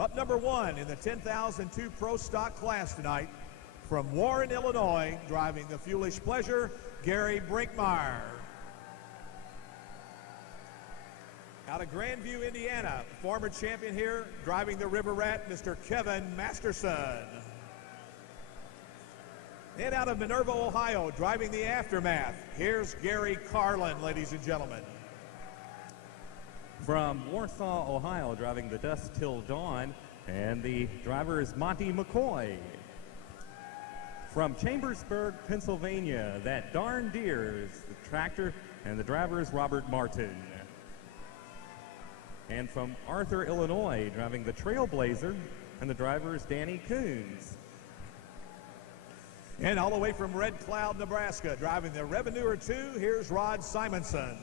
Up number 1 in the 10,002 Pro Stock class tonight, from Warren, Illinois, driving the Foolish Pleasure, Gary Brinkmeyer. Out of Grandview, Indiana, former champion here, driving the River Rat, Mr. Kevin Masterson. And out of Minerva, Ohio, driving the Aftermath, here's Gary Carlin, ladies and gentlemen. From Warsaw, Ohio, driving the Dusk Till Dawn, and the driver is Monty McCoy. From Chambersburg, Pennsylvania, that darn deer is the tractor, and the driver is Robert Martin. And from Arthur, Illinois, driving the Trailblazer, and the driver is Danny Coons. And all the way from Red Cloud, Nebraska, driving the Revenuer 2, here's Rod Simonson.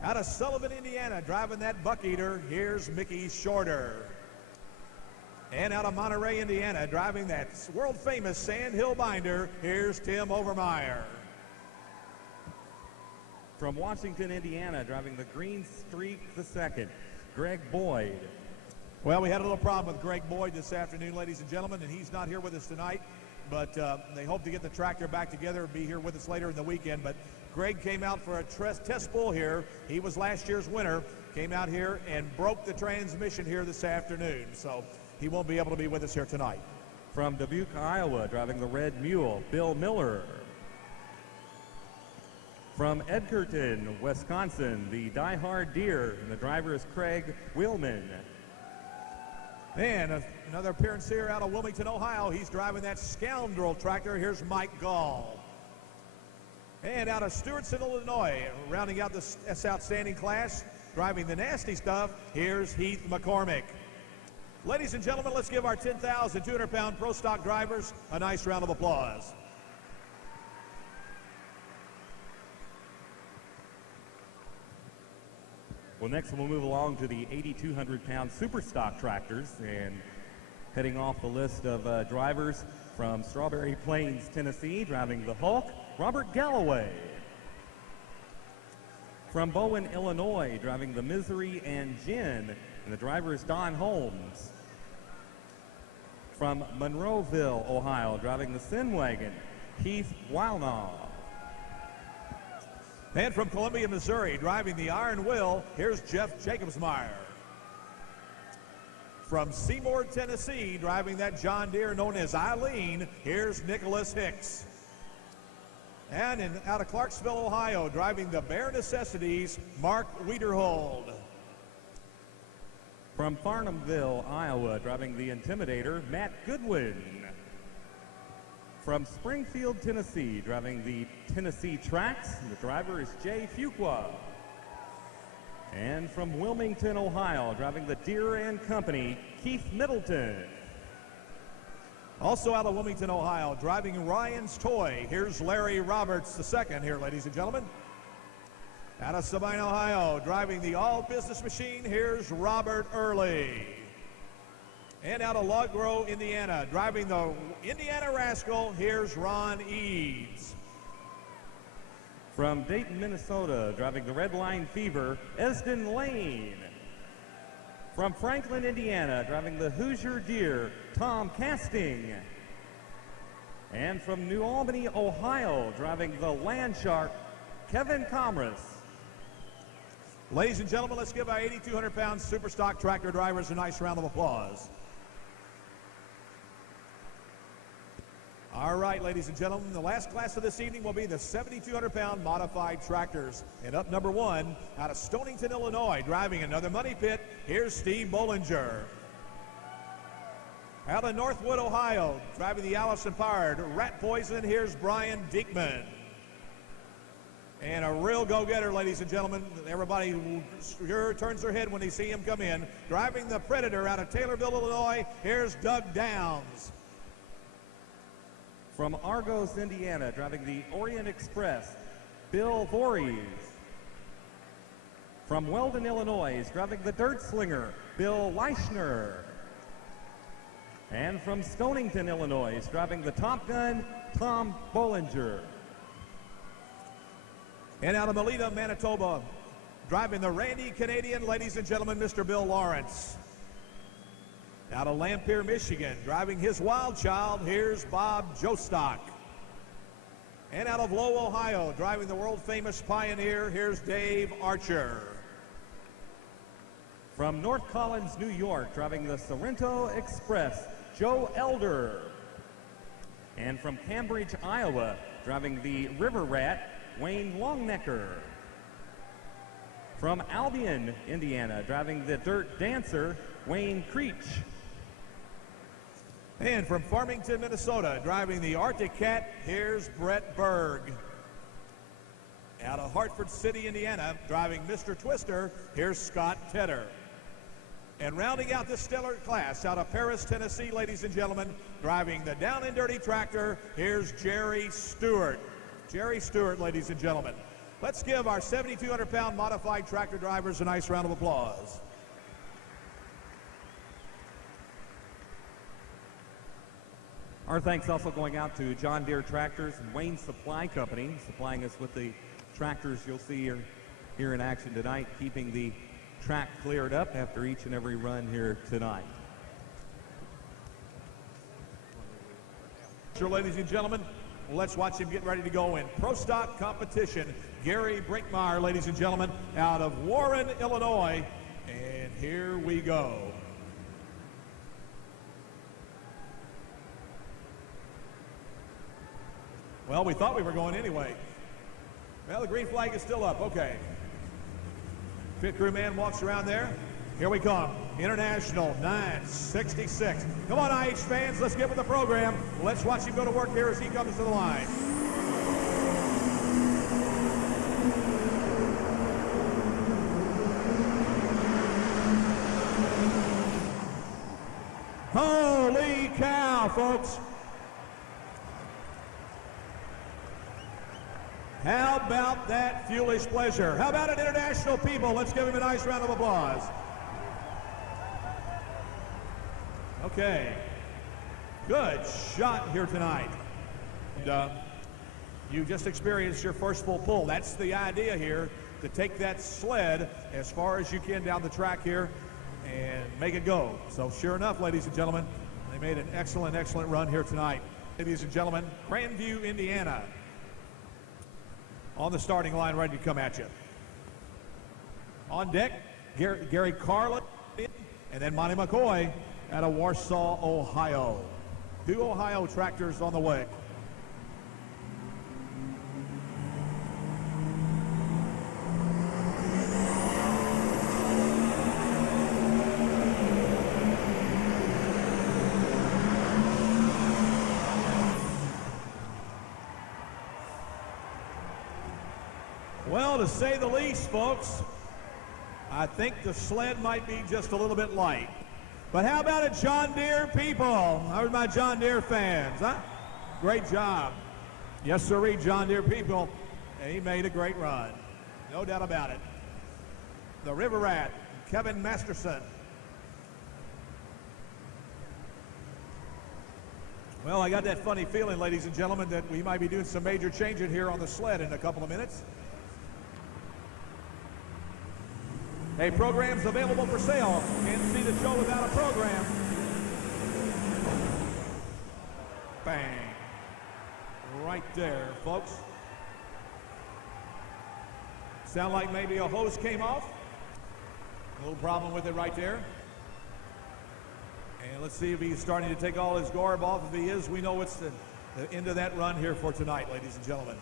Out of Sullivan, Indiana, driving that Buck Eater, here's Mickey Shorter. And out of Monterey, Indiana, driving that world-famous Sand Hill Binder, here's Tim Overmeyer. From Washington, Indiana, driving the Green Streak II, Greg Boyd. Well, we had a little problem with Greg Boyd this afternoon, ladies and gentlemen, and he's not here with us tonight. But they hope to get the tractor back together and be here with us later in the weekend. But Greg came out for a test pull here. He was last year's winner, came out here and broke the transmission here this afternoon. So he won't be able to be with us here tonight. From Dubuque, Iowa, driving the Red Mule, Bill Miller. From Edgerton, Wisconsin, the Die Hard Deer, and the driver is Craig Wheelman. And another appearance here out of Wilmington, Ohio. He's driving that Scoundrel tractor. Here's Mike Gall. And out of Stewartson, Illinois, rounding out this outstanding class, driving the Nasty Stuff, here's Heath McCormick. Ladies and gentlemen, let's give our 10,200-pound Pro Stock drivers a nice round of applause. Well, next we'll move along to the 8,200-pound Super Stock tractors, and heading off the list of drivers from Strawberry Plains, Tennessee, driving the Hulk, Robert Galloway. From Bowen, Illinois, driving the Misery and Gin, and the driver is Don Holmes. From Monroeville, Ohio, driving the Sin Wagon, Keith Wildnaw. And from Columbia, Missouri, driving the Iron Will, here's Jeff Jacobsmeyer. From Seymour, Tennessee, driving that John Deere known as Eileen, here's Nicholas Hicks. And out of Clarksville, Ohio, driving the Bare Necessities, Mark Wiederhold. From Farnhamville, Iowa, driving the Intimidator, Matt Goodwin. From Springfield, Tennessee, driving the Tennessee Trax, the driver is Jay Fuqua. And from Wilmington, Ohio, driving the Deere and Company, Keith Middleton. Also out of Wilmington, Ohio, driving Ryan's Toy, here's Larry Roberts II here, ladies and gentlemen. Out of Sabine, Ohio, driving the All Business Machine, here's Robert Early. And out of Log Grove, Indiana, driving the Indiana Rascal, here's Ron Eads. From Dayton, Minnesota, driving the Red Line Fever, Esden Lane. From Franklin, Indiana, driving the Hoosier Deer, Tom Casting. And from New Albany, Ohio, driving the Land Shark, Kevin Comras. Ladies and gentlemen, let's give our 8,200-pound Super Stock tractor drivers a nice round of applause. All right, ladies and gentlemen, the last class of this evening will be the 7,200-pound modified tractors. And up number 1, out of Stonington, Illinois, driving another money pit, here's Steve Bollinger. Out of Northwood, Ohio, driving the Allison-powered Rat Poison, here's Brian Diekman. And a real go-getter, ladies and gentlemen. Everybody sure turns their head when they see him come in. Driving the Predator out of Taylorville, Illinois, here's Doug Downs. From Argos, Indiana, driving the Orient Express, Bill Voorhees. From Weldon, Illinois, driving the Dirt Slinger, Bill Leichner. And from Stonington, Illinois, driving the Top Gun, Tom Bollinger. And out of Melita, Manitoba, driving the Randy Canadian, ladies and gentlemen, Mr. Bill Lawrence. Out of Lampere, Michigan, driving his Wild Child, here's Bob Jostock. And out of Low, Ohio, driving the world-famous Pioneer, here's Dave Archer. From North Collins, New York, driving the Sorrento Express, Joe Elder. And from Cambridge, Iowa, driving the River Rat, Wayne Longnecker. From Albion, Indiana, driving the Dirt Dancer, Wayne Creech. And from Farmington, Minnesota, driving the Arctic Cat, here's Brett Berg. Out of Hartford City, Indiana, driving Mr. Twister, here's Scott Tedder. And rounding out this stellar class, out of Paris, Tennessee, ladies and gentlemen, driving the Down and Dirty Tractor, here's Jerry Stewart. Jerry Stewart, ladies and gentlemen. Let's give our 7,200-pound modified tractor drivers a nice round of applause. Our thanks also going out to John Deere Tractors and Wayne Supply Company, supplying us with the tractors you'll see here in action tonight, keeping the track cleared up after each and every run here tonight. Sure, ladies and gentlemen, let's watch him get ready to go in Pro Stock competition. Gary Brinkmeyer, ladies and gentlemen, out of Warren, Illinois. And here we go. Well, we thought we were going anyway. Well, the green flag is still up. Okay. Pit crew man walks around there. Here we come. International 966. Come on, IH fans, let's get with the program. Let's watch him go to work here as he comes to the line. Holy cow, folks. How about that fuelish pleasure? How about it, international people? Let's give him a nice round of applause. Okay, good shot here tonight. And, you just experienced your first full pull. That's the idea here, to take that sled as far as you can down the track here and make it go. So sure enough, ladies and gentlemen, they made an excellent, excellent run here tonight. Ladies and gentlemen, Grandview, Indiana, on the starting line, ready to come at you. On deck, Gary Carlin, and then Monty McCoy out of Warsaw, Ohio. 2 Ohio tractors on the way. Well, to say the least, folks, I think the sled might be just a little bit light. But how about it, John Deere people? How are my John Deere fans, huh? Great job. Yes, sirree, John Deere people. And he made a great run. No doubt about it. The River Rat, Kevin Masterson. Well, I got that funny feeling, ladies and gentlemen, that we might be doing some major changing here on the sled in a couple of minutes. Hey, programs available for sale. Can't see the show without a program. Bang. Right there, folks. Sound like maybe a hose came off. A little problem with it right there. And let's see if he's starting to take all his garb off. If he is, we know it's the end of that run here for tonight, ladies and gentlemen.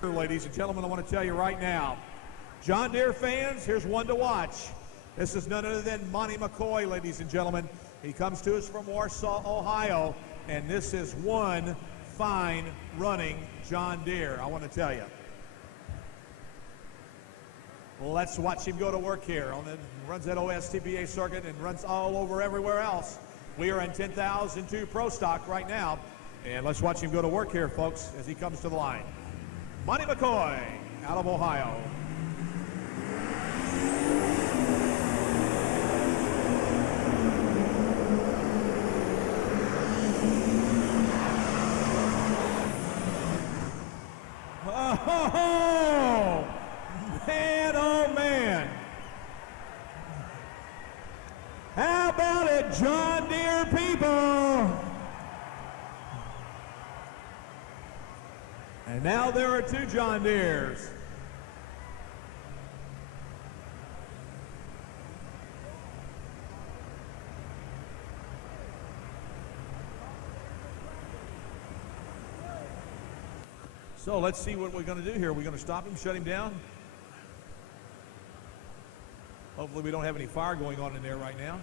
Ladies and gentlemen, I want to tell you right now, John Deere fans, here's one to watch. This is none other than Monty McCoy, ladies and gentlemen. He comes to us from Warsaw, Ohio, and this is one fine running John Deere, I want to tell you. Let's watch him go to work here. Runs that OSTPA circuit and runs all over everywhere else. We are in 10,002 Pro Stock right now, and let's watch him go to work here, folks, as he comes to the line. Monty McCoy, out of Ohio. Louisville. And now there are two John Deeres. So let's see what we're going to do here. We're going to stop him, shut him down. Hopefully we don't have any fire going on in there right now.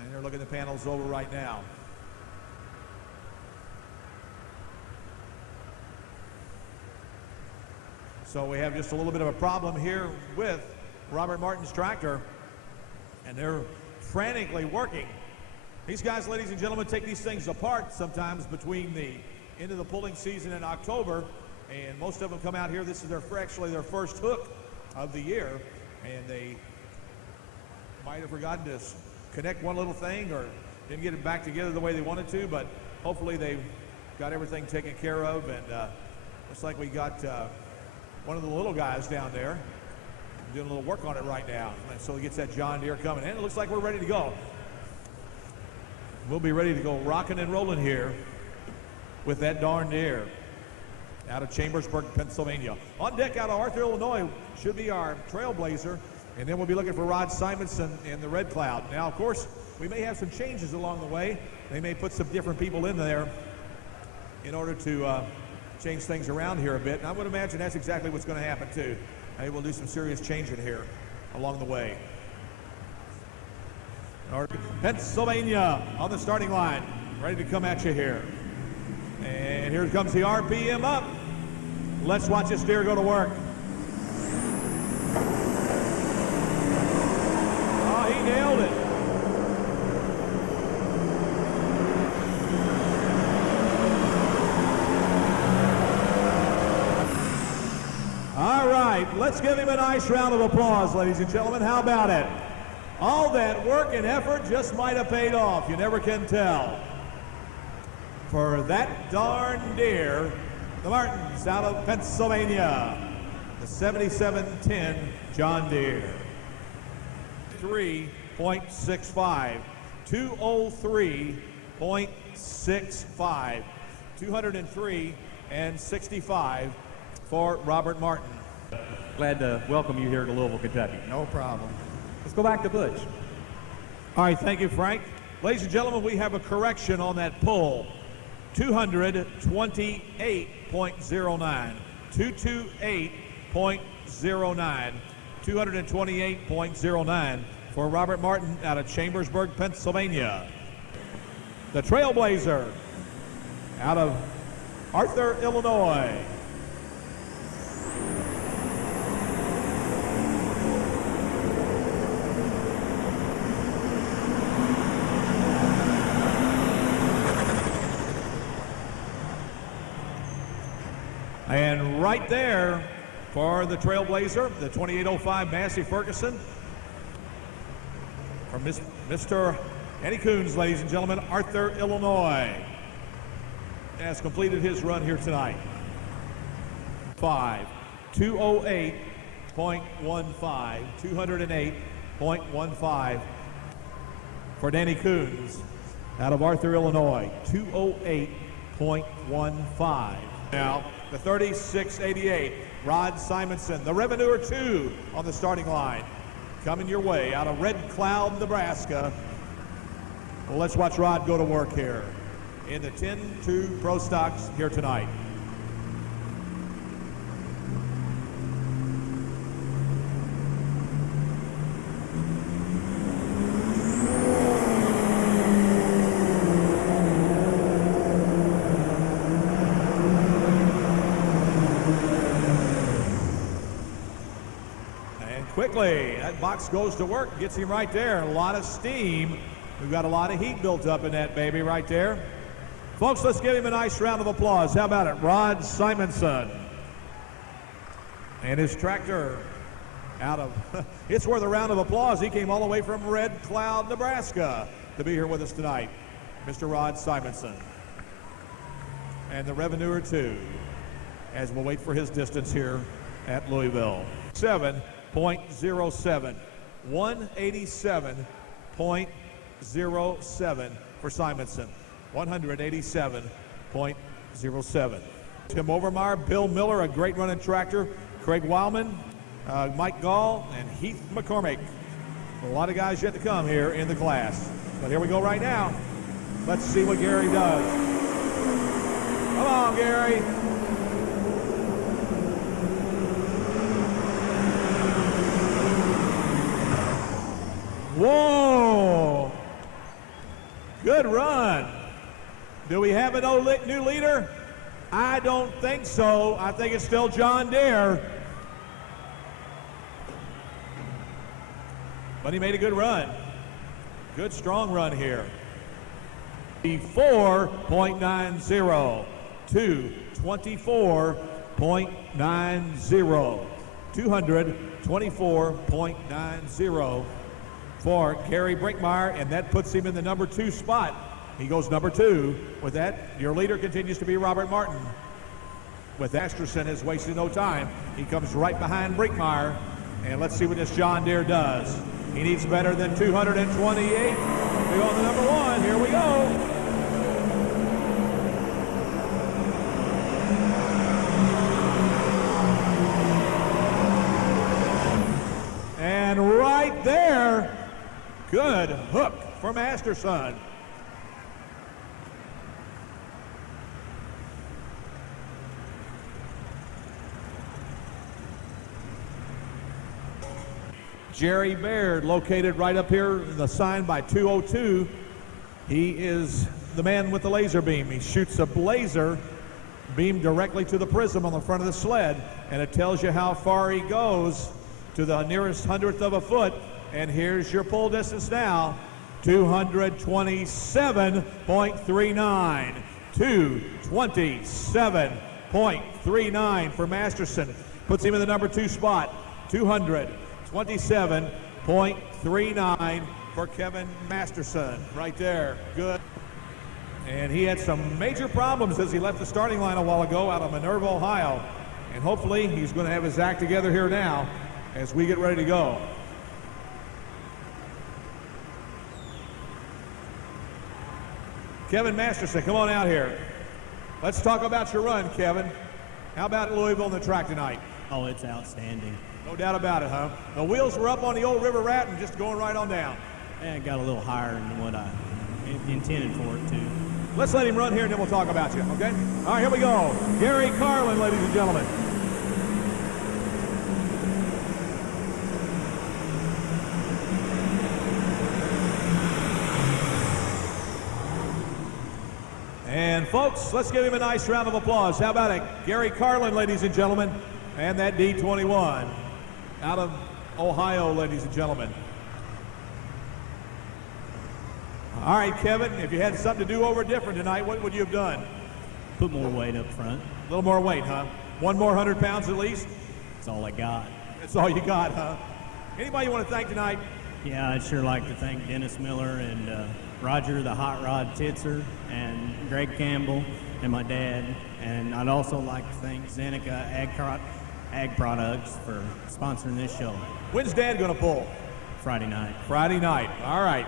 And they're looking the panels over right now. So we have just a little bit of a problem here with Robert Martin's tractor, and they're frantically working. These guys, ladies and gentlemen, take these things apart sometimes between the end of the pulling season in October, and most of them come out here. This is actually their first hook of the year, and they might have forgotten to connect one little thing or didn't get it back together the way they wanted to, but hopefully they've got everything taken care of, and looks like we got one of the little guys down there doing a little work on it right now. And so he gets that John Deere coming in. It looks like we're ready to go. We'll be ready to go rocking and rolling here with that darn Deere out of Chambersburg, Pennsylvania. On deck out of Arthur, Illinois should be our Trailblazer, and then we'll be looking for Rod Simonson in the Red Cloud. Now, of course, we may have some changes along the way. They may put some different people in there in order to change things around here a bit. And I would imagine that's exactly what's going to happen too. Maybe we'll do some serious changing here along the way. Pennsylvania on the starting line, ready to come at you here. And here comes the RPM up. Let's watch this Deere go to work. Oh, he nailed it. All right, let's give him a nice round of applause, ladies and gentlemen. How about it? All that work and effort just might have paid off. You never can tell. For that darn Deere, the Martins out of Pennsylvania, the 7710 John Deere. 3.65, 203.65, 203 and 65 for Robert Martin. Glad to welcome you here to Louisville, Kentucky. No problem. Let's go back to Butch. All right, thank you, Frank. Ladies and gentlemen, we have a correction on that pull. 228.09, 228.09, 228.09 for Robert Martin out of Chambersburg, Pennsylvania. The Trailblazer out of Arthur, Illinois. And right there for the Trailblazer, the 2805 Massey Ferguson from Mr. Eddie Coons, ladies and gentlemen, Arthur, Illinois, has completed his run here tonight. 208.15, 208.15 for Danny Coons out of Arthur, Illinois, 208.15. Now, the 3688, Rod Simonson, the Revenuer 2 on the starting line. Coming your way out of Red Cloud, Nebraska. Well, let's watch Rod go to work here in the 10-2 Pro Stocks here tonight. Quickly, that box goes to work, gets him right there. A lot of steam. We've got a lot of heat built up in that baby right there. Folks, let's give him a nice round of applause. How about it? Rod Simonson. And his tractor out of, it's worth a round of applause. He came all the way from Red Cloud, Nebraska to be here with us tonight. Mr. Rod Simonson. And the Revenuer 2, as we'll wait for his distance here at Louisville. 187.07. 187.07 for Simonson. 187.07. Tim Overmeyer, Bill Miller, a great running tractor, Craig Wildman, Mike Gall, and Heath McCormick. A lot of guys yet to come here in the class. But here we go right now. Let's see what Gary does. Come on, Gary. Whoa. Good run. Do we have a new leader? I don't think so. I think it's still John Deere. But he made a good run. Good strong run here. 4.90 to 24.90. 224.90 for Gary Brinkmeyer, and that puts him in the number 2 spot. He goes number 2. With that, your leader continues to be Robert Martin. With Asterson has wasted no time. He comes right behind Brinkmeyer, and let's see what this John Deere does. He needs better than 228. We go on the number 1. Here we go. And right there, good hook from Asterson. Jerry Baird, located right up here, the sign by 202. He is the man with the laser beam. He shoots a laser beam directly to the prism on the front of the sled, and it tells you how far he goes to the nearest 100th of a foot. And here's your pull distance now, 227.39. 227.39 for Masterson. Puts him in the number 2 spot. 227.39 for Kevin Masterson. Right there. Good. And he had some major problems as he left the starting line a while ago out of Minerva, Ohio. And hopefully he's going to have his act together here now as we get ready to go. Kevin Masterson, come on out here. Let's talk about your run, Kevin. How about Louisville on the track tonight? Oh, it's outstanding. No doubt about it, huh? The wheels were up on the old river rat and just going right on down. Yeah, it got a little higher than what I intended for it to. Let's let him run here and then we'll talk about you, okay? All right, here we go. Gary Carlin, ladies and gentlemen. And folks, let's give him a nice round of applause. How about it? Gary Carlin, ladies and gentlemen, and that D21 out of Ohio, ladies and gentlemen. All right, Kevin, if you had something to do over different tonight, what would you have done? Put more weight up front. A little more weight, huh? One more 100 pounds at least? That's all I got. That's all you got, huh? Anybody you want to thank tonight? Yeah, I'd sure like to thank Dennis Miller and Roger the Hot Rod Titzer and Greg Campbell and my dad. And I'd also like to thank Zeneca Ag Products for sponsoring this show. When's Dad going to pull? Friday night. Friday night. All right.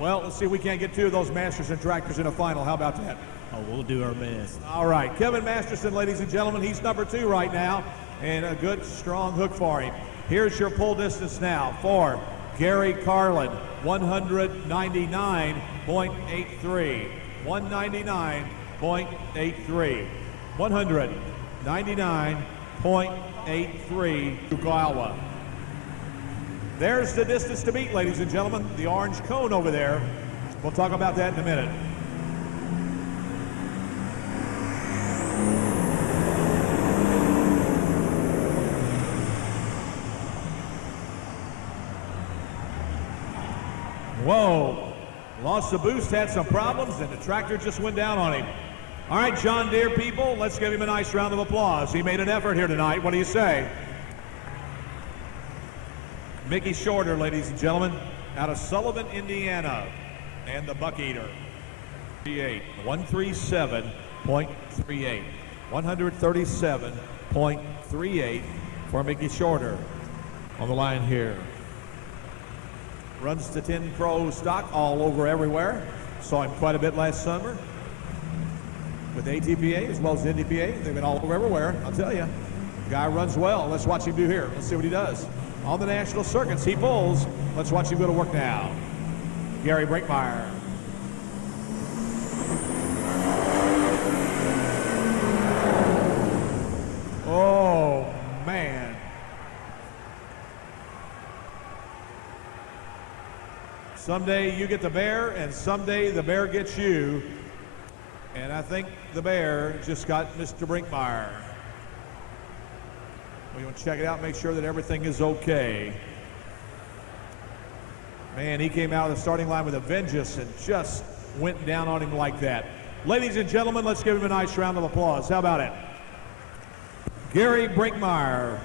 Well, let's see if we can't get 2 of those Masterson tractors in a final. How about that? Oh, we'll do our best. All right. Kevin Masterson, ladies and gentlemen, he's number 2 right now, and a good, strong hook for him. Here's your pull distance now for Gary Carlin, 199.83. 199.83. 199.83 to Iowa. There's the distance to beat, ladies and gentlemen. The orange cone over there. We'll talk about that in a minute. Whoa. Lost the boost, had some problems, and the tractor just went down on him. All right, John Deere people, let's give him a nice round of applause. He made an effort here tonight. What do you say? Mickey Shorter, ladies and gentlemen, out of Sullivan, Indiana, and the Buck Eater. 137.38. 137.38 for Mickey Shorter. On the line here. Runs to 10 Pro stock all over everywhere. Saw him quite a bit last summer with ATPA as well as NDPA. They've been all over everywhere, I'll tell you. Guy runs well. Let's watch him do here. Let's see what he does. On the national circuits, he pulls. Let's watch him go to work now. Gary Brinkmeyer. Oh, man. Someday you get the bear, and someday the bear gets you. And I think the bear just got Mr. Brinkmeyer. We want to check it out, make sure that everything is okay. Man, he came out of the starting line with a vengeance and just went down on him like that. Ladies and gentlemen, let's give him a nice round of applause. How about it? Gary Brinkmeyer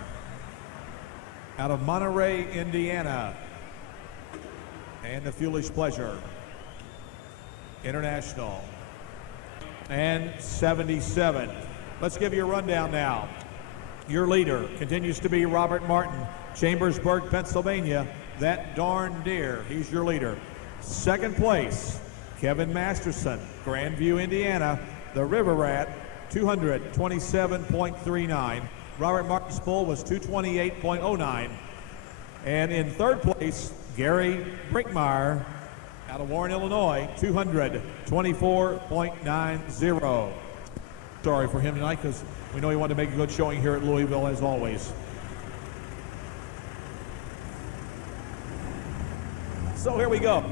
out of Monterey, Indiana. And the Foolish Pleasure International. And 77. Let's give you a rundown now. Your leader continues to be Robert Martin, Chambersburg, Pennsylvania. That darn deer, he's your leader. Second place, Kevin Masterson, Grandview, Indiana. The River Rat, 227.39. Robert Martin's bull was 228.09. And in third place, Gary Brinkmeyer out of Warren, Illinois, 224.90. Sorry for him tonight because we know he wanted to make a good showing here at Louisville as always. So here we go.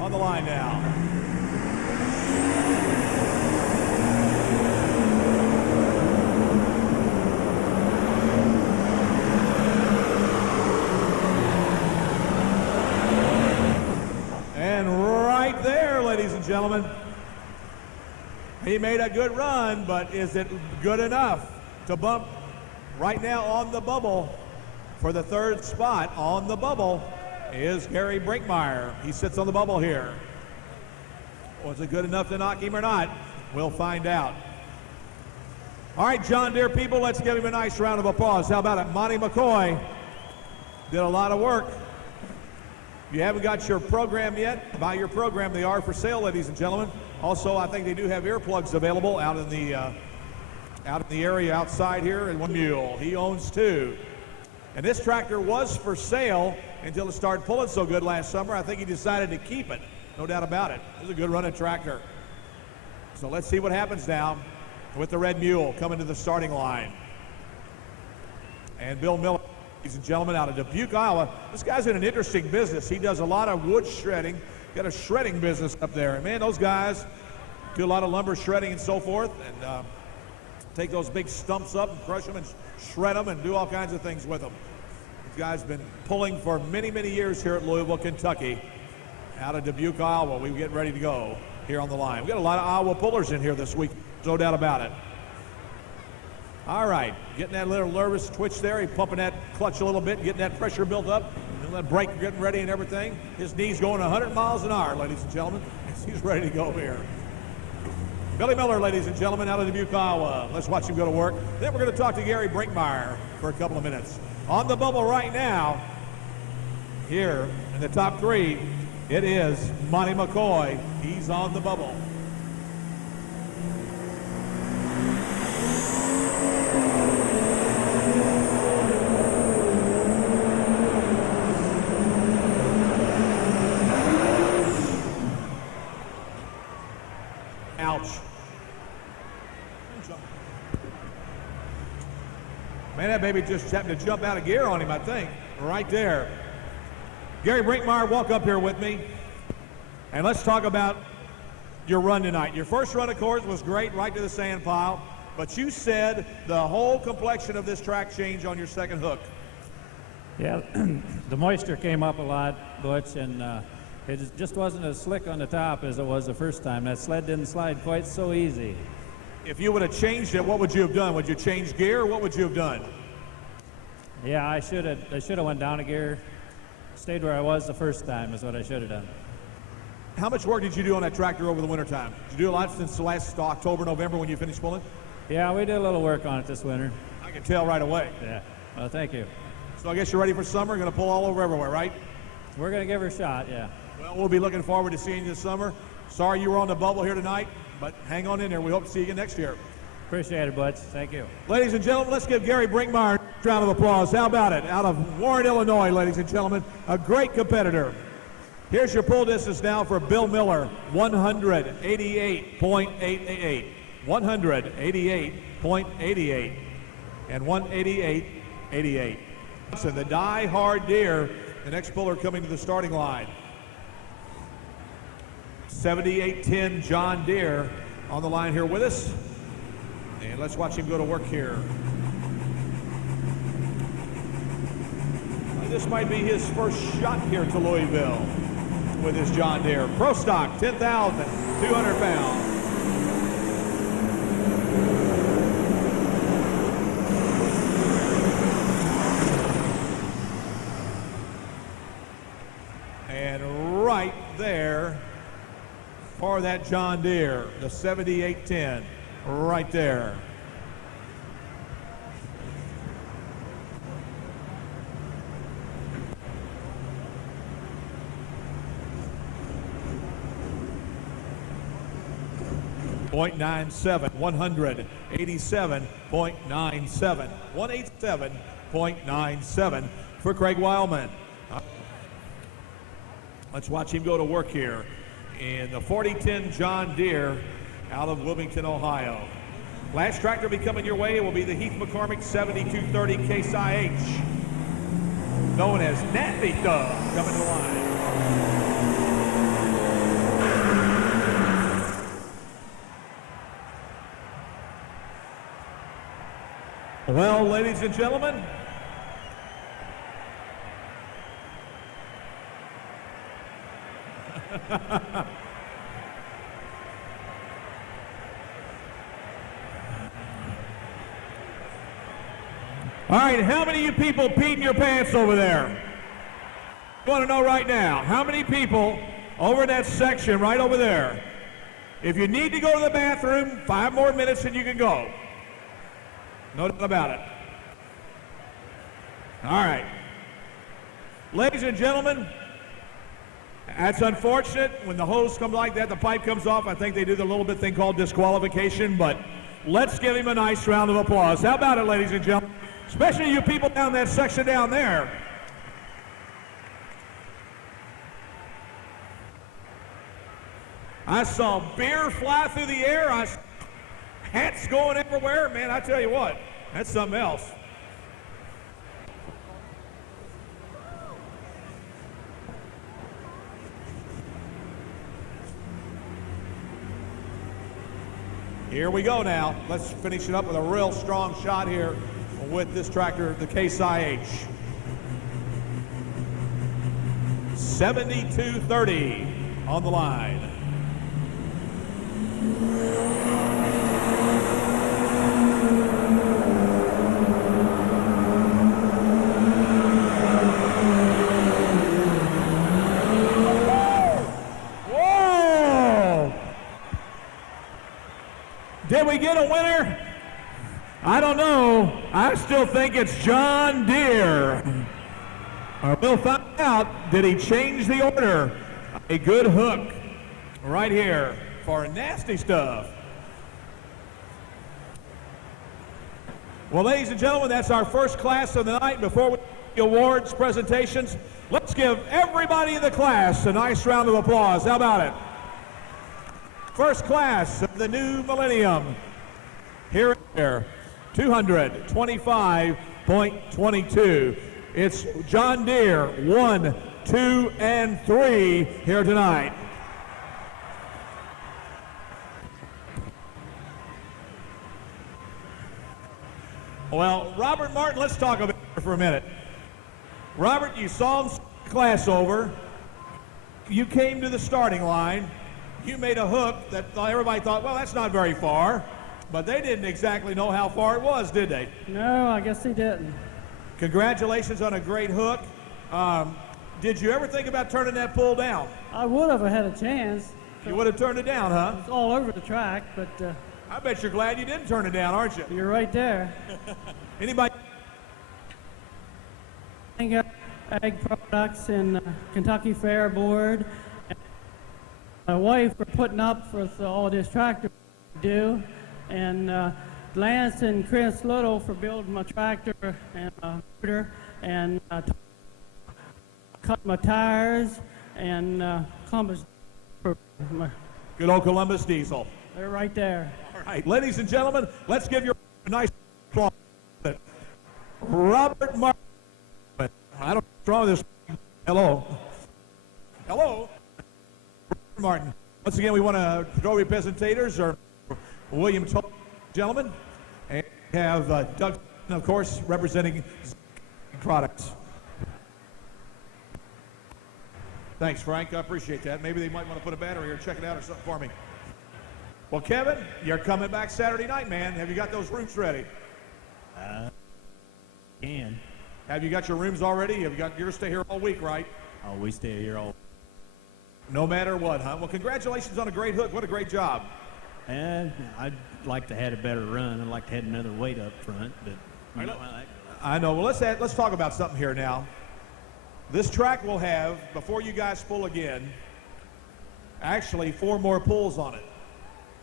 On the line now. And right there, ladies and gentlemen, he made a good run, but is it good enough to bump right now on the bubble for the third spot? On the bubble is Gary Brinkmeyer. He sits on the bubble here. Was it good enough to knock him or not? We'll find out. All right, John Deere people, let's give him a nice round of applause. How about it? Monty McCoy did a lot of work. If you haven't got your program yet, buy your program. They are for sale, ladies and gentlemen. Also, I think they do have earplugs available out in the area outside here. And one mule, he owns two. And this tractor was for sale until it started pulling so good last summer. I think he decided to keep it, no doubt about it. It was a good running tractor. So let's see what happens now with the red mule coming to the starting line. And Bill Miller, ladies and gentlemen, out of Dubuque, Iowa. This guy's in an interesting business. He does a lot of wood shredding. Got a shredding business up there. And man, those guys do a lot of lumber shredding and so forth, and take those big stumps up and crush them and shred them and do all kinds of things with them. This guy's been pulling for many, many years here at Louisville, Kentucky. Out of Dubuque, Iowa. We get ready to go here on the line. We've got a lot of Iowa pullers in here this week, no doubt about it. All right, getting that little nervous twitch there. He's pumping that clutch a little bit, getting that pressure built up, and that brake getting ready and everything. His knee's going 100 miles an hour, ladies and gentlemen. He's ready to go here. Billy Miller, ladies and gentlemen, out of Dubuque, Iowa. Let's watch him go to work. Then we're going to talk to Gary Brinkmeyer for a couple of minutes. On the bubble right now, here in the top three, it is Monty McCoy. He's on the bubble. Ouch. Man, that baby just happened to jump out of gear on him, I think. Right there. Gary Brinkmeyer, walk up here with me. And let's talk about your run tonight. Your first run, of course, was great, right to the sand pile. But you said the whole complexion of this track changed on your second hook. Yeah, the moisture came up a lot, Butch, and it just wasn't as slick on the top as it was the first time. That sled didn't slide quite so easy. If you would have changed it, what would you have done? Would you change gear, or what would you have done? Yeah, I should have went down a gear. Stayed where I was the first time is what I should have done. How much work did you do on that tractor over the wintertime? Did you do a lot since the last October, November when you finished pulling? Yeah, we did a little work on it this winter. I can tell right away. Yeah, well, thank you. So I guess you're ready for summer. Going to pull all over everywhere, right? We're going to give her a shot, yeah. Well, we'll be looking forward to seeing you this summer. Sorry you were on the bubble here tonight, but hang on in there. We hope to see you again next year. Appreciate it, Butch. Thank you. Ladies and gentlemen, let's give Gary Brinkmeyer a round of applause. How about it? Out of Warren, Illinois, ladies and gentlemen, a great competitor. Here's your pull distance now for Bill Miller, 188.888. 188.88 and 188.88. So the die-hard deer, the next puller coming to the starting line. 7810 John Deere on the line here with us. And let's watch him go to work here. This might be his first shot here to Louisville with his John Deere. Pro stock, 10,200 pounds. And right there for that John Deere, the 7810, right there. .97, 187.97, 187.97 for Craig Wildman. Let's watch him go to work here in the 4010 John Deere out of Wilmington, Ohio. Last tractor be coming your way will be the Heath McCormick 7230 Case IH, known as Natty Dub, coming to the line. Well, ladies and gentlemen, all right, how many of you people peed in your pants over there? I want to know right now, how many people over in that section right over there? If you need to go to the bathroom, 5 more minutes and you can go. No doubt about it. All right. Ladies and gentlemen, that's unfortunate. When the hose comes like that, the pipe comes off. I think they do the little bit thing called disqualification, but let's give him a nice round of applause. How about it, ladies and gentlemen? Especially you people down that section down there. I saw beer fly through the air. I saw hats going everywhere. Man, I tell you what, that's something else. Here we go now. Let's finish it up with a real strong shot here with this tractor, the Case IH. 7230 on the line. Did we get a winner? I don't know. I still think it's John Deere. We'll find out. Did he change the order? A good hook right here for nasty stuff. Well, ladies and gentlemen, that's our first class of the night. Before we do the awards presentations, let's give everybody in the class a nice round of applause. How about it? First class of the new millennium. Here, 225.22. It's John Deere 1, 2, and 3 here tonight. Well, Robert Martin, let's talk about it for a minute. Robert, you saw him class over. You came to the starting line. You made a hook that everybody thought, well, that's not very far. But they didn't exactly know how far it was, did they? No, I guess they didn't. Congratulations on a great hook. Did you ever think about turning that pull down? I would have had a chance. You would have turned it down, huh? It's all over the track, but... I bet you're glad you didn't turn it down, aren't you? You're right there. Anybody? Ag Products and Kentucky Fair Board. And my wife for putting up with all this tractor do, and Lance and Chris Little for building my tractor and cut my tires and Columbus for my, Good old Columbus Diesel. they're right there. All right, ladies and gentlemen, let's give you a nice applause. Robert Martin. I don't know what's wrong with this. Hello. Hello. Robert Martin. Once again, we want to trophy presentators are William Toll, gentlemen, and we have Doug, of course, representing products. Thanks, Frank. I appreciate that. Maybe they might want to put a battery here, check it out or something for me. Well, Kevin, you're coming back Saturday night, man. Have you got those rooms ready? Can. Have you got your rooms already? You're going to stay here all week, right? Oh, we stay here all. No matter what, huh? Well, congratulations on a great hook. What a great job. And I'd like to have a better run. I'd like to have another weight up front, but you know, I know. Well, let's talk about something here now. This track will have, before you guys pull again, actually 4 more pulls on it.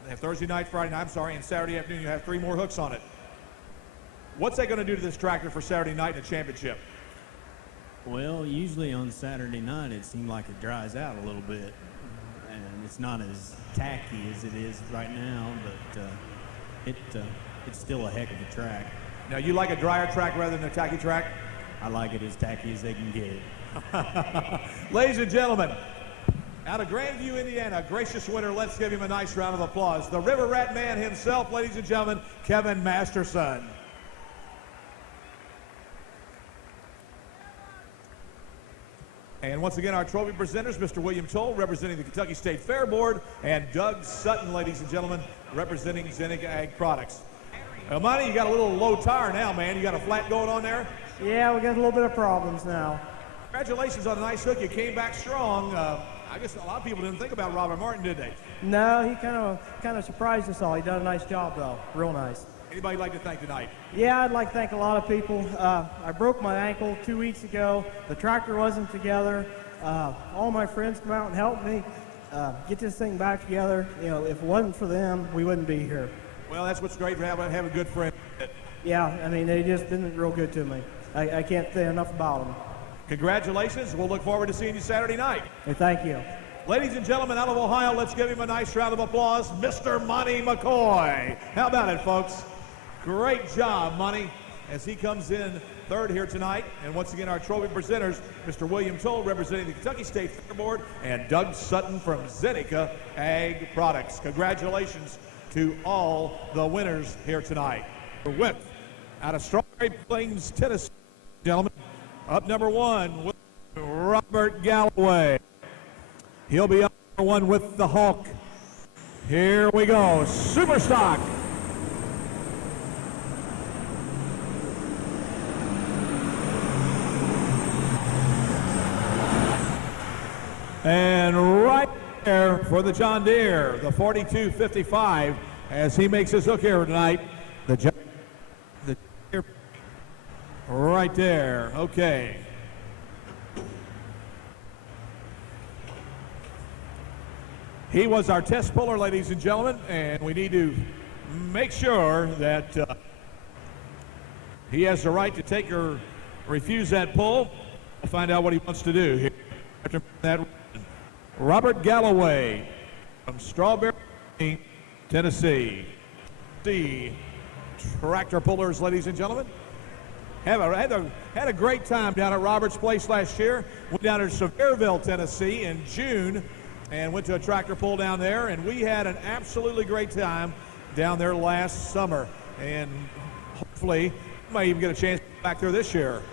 They have Thursday night, Friday night, and Saturday afternoon you have 3 more hooks on it. What's that going to do to this tractor for Saturday night in the championship? well, usually on Saturday night it seems like it dries out a little bit, and it's not as tacky as it is right now, but it's still a heck of a track. Now, you like a drier track rather than a tacky track? I like it as tacky as they can get it. Ladies and gentlemen, out of Grandview, Indiana, gracious winner, let's give him a nice round of applause. The River Rat Man himself, ladies and gentlemen, Kevin Masterson. And once again, our trophy presenters, Mr. William Toll, representing the Kentucky State Fair Board, and Doug Sutton, ladies and gentlemen, representing Zenica Ag Products. Monty, you got a little low tire now, man. You got a flat going on there? Yeah, we got a little bit of problems now. Congratulations on a nice hook. You came back strong. I guess a lot of people didn't think about Robert Martin, did they? No, he kind of surprised us all. He done a nice job, though. Real nice. Anybody you'd like to thank tonight? Yeah, I'd like to thank a lot of people. I broke my ankle 2 weeks ago. The tractor wasn't together. All my friends come out and helped me get this thing back together. You know, if it wasn't for them, we wouldn't be here. Well, that's what's great for having a good friend. Yeah, I mean, they just been real good to me. I can't say enough about them. Congratulations. We'll look forward to seeing you Saturday night. Hey, thank you. Ladies and gentlemen, out of Ohio, let's give him a nice round of applause, Mr. Monty McCoy. How about it, folks? Great job, Monty, as he comes in third here tonight. And once again, our trophy presenters, Mr. William Toll, representing the Kentucky State Fair Board, and Doug Sutton from Zenica Ag Products. Congratulations to all the winners here tonight. With, out of Strawberry Plains, Tennessee, gentlemen, up number 1 with Robert Galloway. He'll be up number 1 with the Hulk. Here we go, Super Stock. And right there for the John Deere, the 4255, as he makes his hook here tonight. The right there, okay. He was our test puller, ladies and gentlemen, and we need to make sure that he has the right to take or refuse that pull. We'll find out what he wants to do here. After that, Robert Galloway from Strawberry, Tennessee. The tractor pullers, ladies and gentlemen. Had a great time down at Robert's Place last year. Went down to Sevierville, Tennessee in June and went to a tractor pull down there, and we had an absolutely great time down there last summer. And hopefully, we might even get a chance to go back there this year.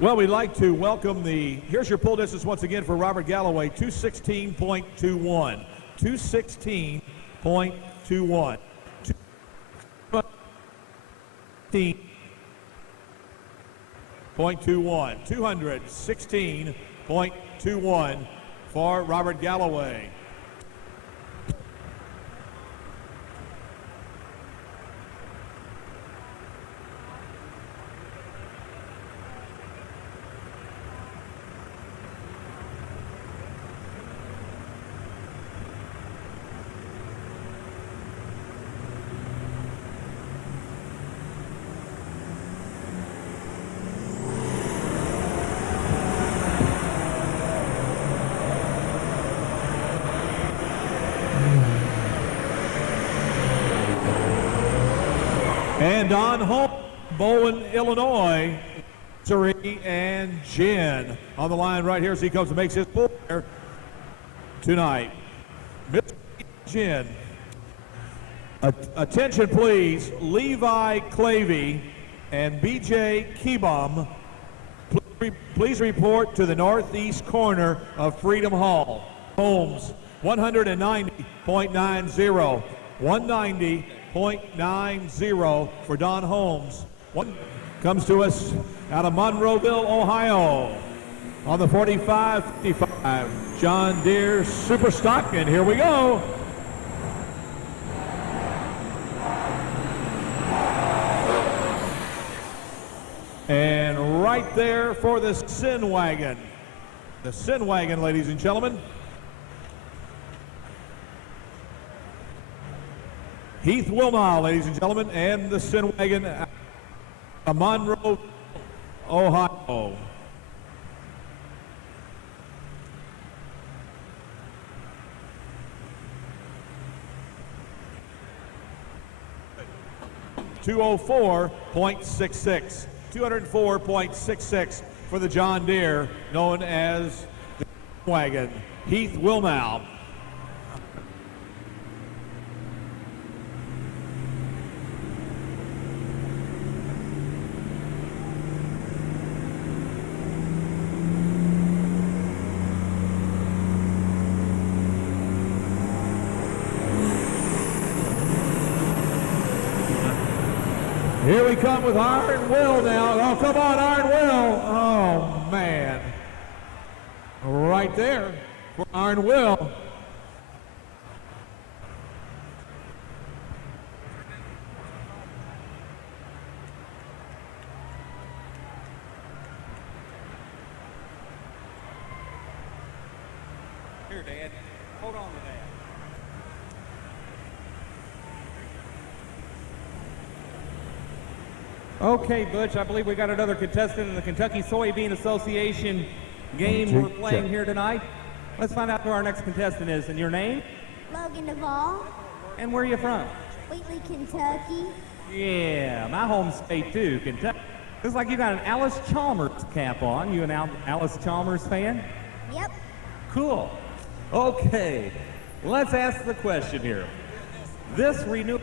Well, we'd like to welcome here's your pull distance once again for Robert Galloway, 216.21. 216.21. 216.21 for Robert Galloway. And Don Holt, Bowen, Illinois, Suri and Jen on the line right here as he comes and makes his pull here tonight. Mr. Jen. Attention please, Levi Clavey and BJ Keebum, please report to the northeast corner of Freedom Hall. Holmes, 190.90, 190.90 for Don Holmes. One comes to us out of Monroeville, Ohio, on the 45-55 John Deere Super Stock, and here we go. And right there for the Sin Wagon. The Sin Wagon, ladies and gentlemen. Heath Wilmau, ladies and gentlemen, and the Sin Wagon, Monroe, Ohio. $204.66. 204.66 for the John Deere, known as the Wagon. Heath Wilmau. Here we come with Iron Will now. Oh, come on, Iron Will. Oh, man. Right there for Iron Will. Here, Dad. Hold on to that. Okay, Butch, I believe we got another contestant in the Kentucky Soybean Association game we're playing here tonight. Let's find out who our next contestant is. And your name? Logan Duvall, And where are you from? Wheatley, Kentucky. Yeah, my home state too, Kentucky. Looks like you got an Alice Chalmers cap on. You an Alice Chalmers fan? Yep. Cool. Okay, let's ask the question here. This renewable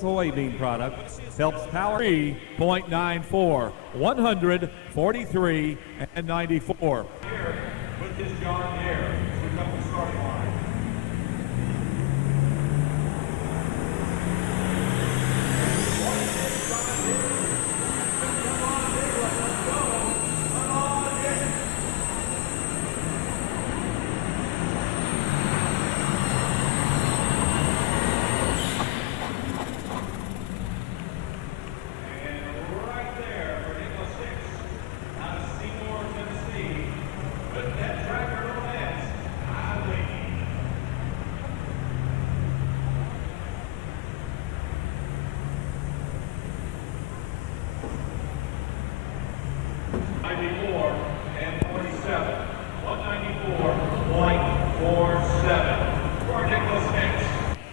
soybean product helps power 3.94, 143 and 94. Here with his John Deere. We come to the starting line.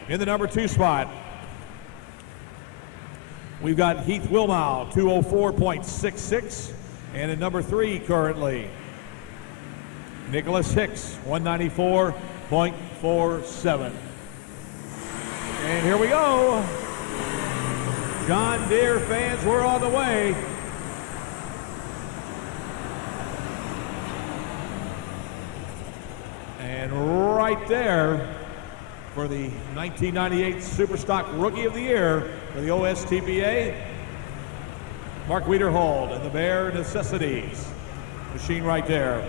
In the number 2 spot, we've got Heath Wilmau, 204.66. And in number 3 currently, Nicholas Hicks, 194.47. And here we go. John Deere fans, we're on the way. And right there, for the 1998 Superstock Rookie of the Year for the OSTBA, Mark Wiederhold and the Bear Necessities machine right there.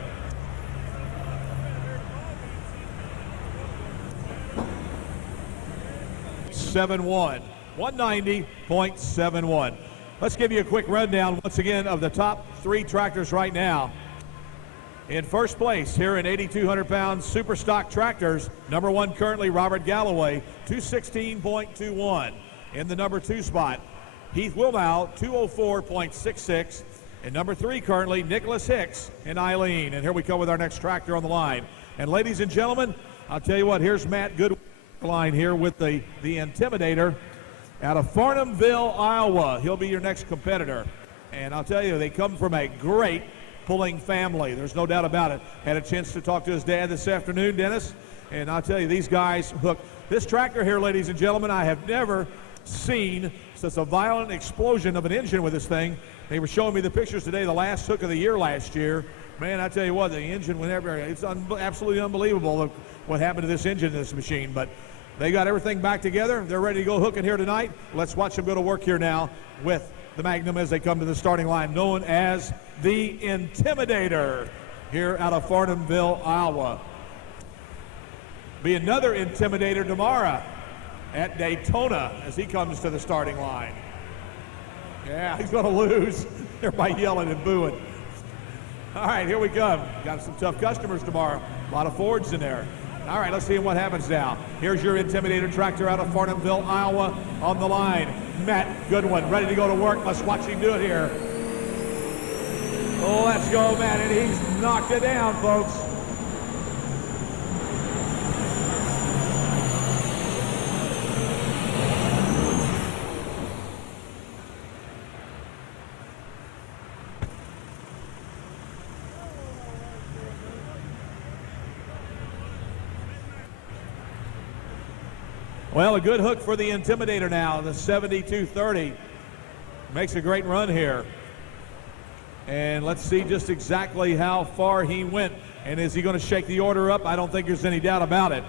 .71, 190.71. Let's give you a quick rundown once again of the top 3 tractors right now. In first place here in 8,200-pound super stock tractors, number 1 currently Robert Galloway, 216.21. In the number 2 spot, Heath Wilmau, 204.66. And number 3 currently Nicholas Hicks and Eileen. And here we go with our next tractor on the line. And ladies and gentlemen, I'll tell you what, here's Matt Goodwin line here with the Intimidator. out of Farnhamville, Iowa. He'll be your next competitor. And I'll tell you, they come from a great pulling family. There's no doubt about it. Had a chance to talk to his dad this afternoon, Dennis, and I'll tell you, these guys hook. This tractor here, ladies and gentlemen, I have never seen such a violent explosion of an engine with this thing. They were showing me the pictures today, the last hook of the year last year. Man, I tell you what, the engine, whenever, it's absolutely unbelievable what happened to this engine in this machine. But they got everything back together. They're ready to go hooking here tonight. Let's watch them go to work here now with the Magnum as they come to the starting line, known as the Intimidator here out of Farnhamville, Iowa. Be another Intimidator tomorrow at Daytona as he comes to the starting line. Yeah, he's going to lose. Everybody yelling and booing. All right, here we come. Got some tough customers tomorrow. A lot of Fords in there. All right, let's see what happens now. Here's your Intimidator tractor out of Farnhamville, Iowa on the line. Matt Goodwin, ready to go to work. Let's watch him do it here. Oh, let's go, Matt, and he's knocked it down, folks. Well, a good hook for the Intimidator now, the 7230. Makes a great run here. And let's see just exactly how far he went. And is he going to shake the order up? I don't think there's any doubt about it.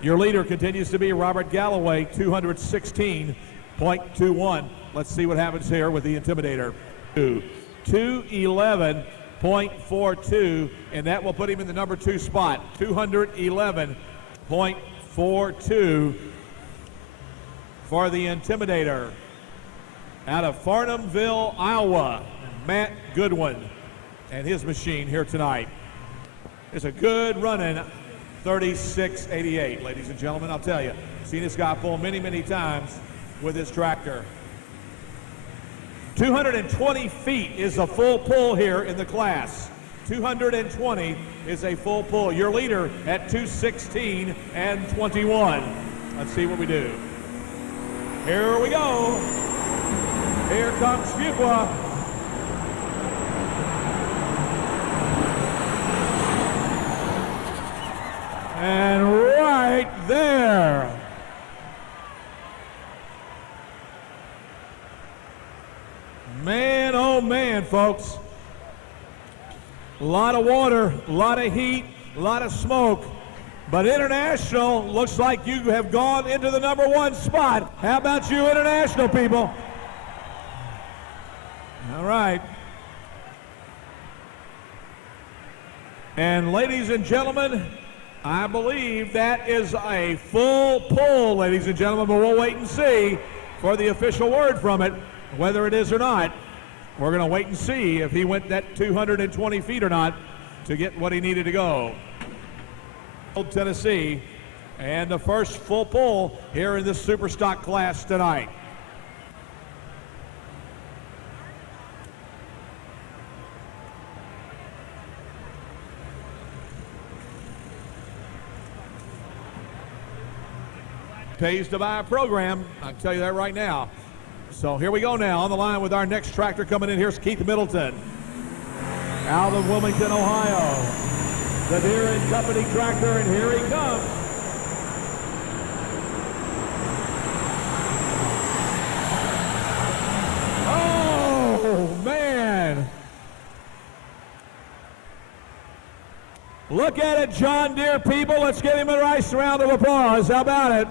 Your leader continues to be Robert Galloway, 216.21. Let's see what happens here with the Intimidator. 211.42, and that will put him in the number 2 spot. 211.42 for the Intimidator. Out of Farnhamville, Iowa, Matt Goodwin and his machine here tonight. It's a good running 3688, ladies and gentlemen. I'll tell you, seen this guy pull many, many times with his tractor. 220 feet is a full pull here in the class. 220 is a full pull. Your leader at 216 and 21. Let's see what we do. Here we go. Here comes Fuqua. And right there. Man, oh man, folks. A lot of water, a lot of heat, a lot of smoke. But International looks like you have gone into the number 1 spot. How about you, International people? All right. And ladies and gentlemen, I believe that is a full pull, ladies and gentlemen, but we'll wait and see for the official word from it, whether it is or not. We're going to wait and see if he went that 220 feet or not to get what he needed to go. Tennessee, and the first full pull here in this super stock class tonight. Pays to buy a program, I can tell you that right now. So here we go now on the line with our next tractor coming in. Here's Keith Middleton out of Wilmington, Ohio. The Deere and Company tractor, and here he comes. Oh, man. Look at it, John Deere people. Let's give him a nice round of applause. How about it?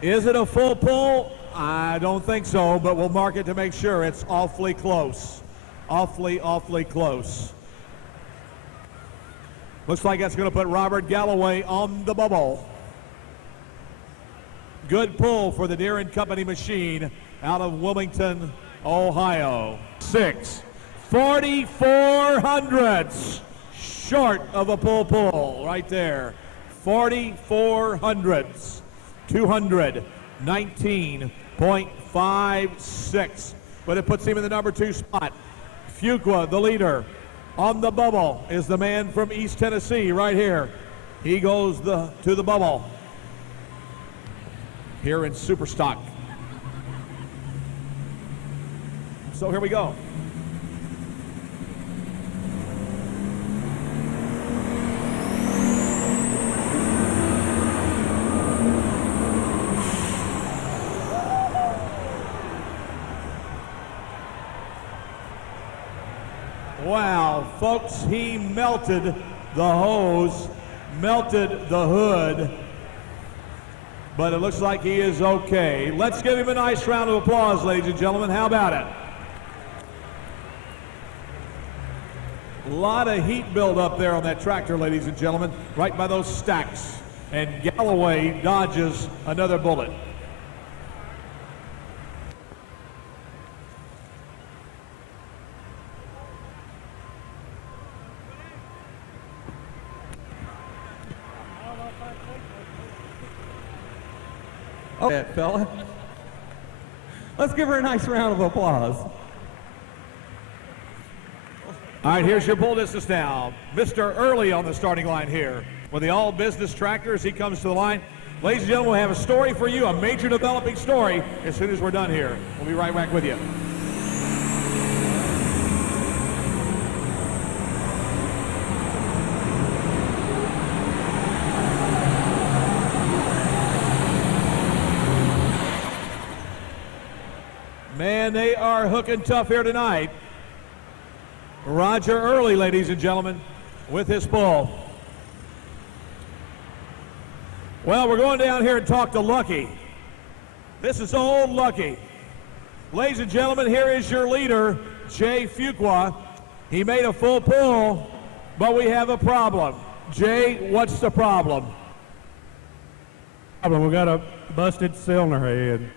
Is it a full pull? I don't think so, but we'll mark it to make sure. It's awfully close. Awfully, awfully close. Looks like that's going to put Robert Galloway on the bubble. Good pull for the Deere and Company machine out of Wilmington, Ohio. 44/100ths short of a pull right there. 44/100ths. 219.56, but it puts him in the number 2 spot. Fuqua, the leader, On the bubble is the man from East Tennessee right here. He goes to the bubble here in Super Stock. So here we go. Wow, folks, he melted the hose, melted the hood, but it looks like he is okay. Let's give him a nice round of applause, ladies and gentlemen. How about it? A lot of heat build up there on that tractor, ladies and gentlemen, right by those stacks. And Galloway dodges another bullet. Oh, that fella. Let's give her a nice round of applause. All right, here's your bull distance now. Mr. Early on the starting line here. With the all-business tractor as he comes to the line. Ladies and gentlemen, we'll have a story for you, a major developing story, as soon as we're done here. We'll be right back with you. Man, they are hooking tough here tonight. Roger Early, ladies and gentlemen, with his bull. Well, we're going down here and talk to Lucky. This is old Lucky. Ladies and gentlemen, here is your leader, Jay Fuqua. He made a full pull, but we have a problem. Jay, what's the problem? We got a busted cylinder head.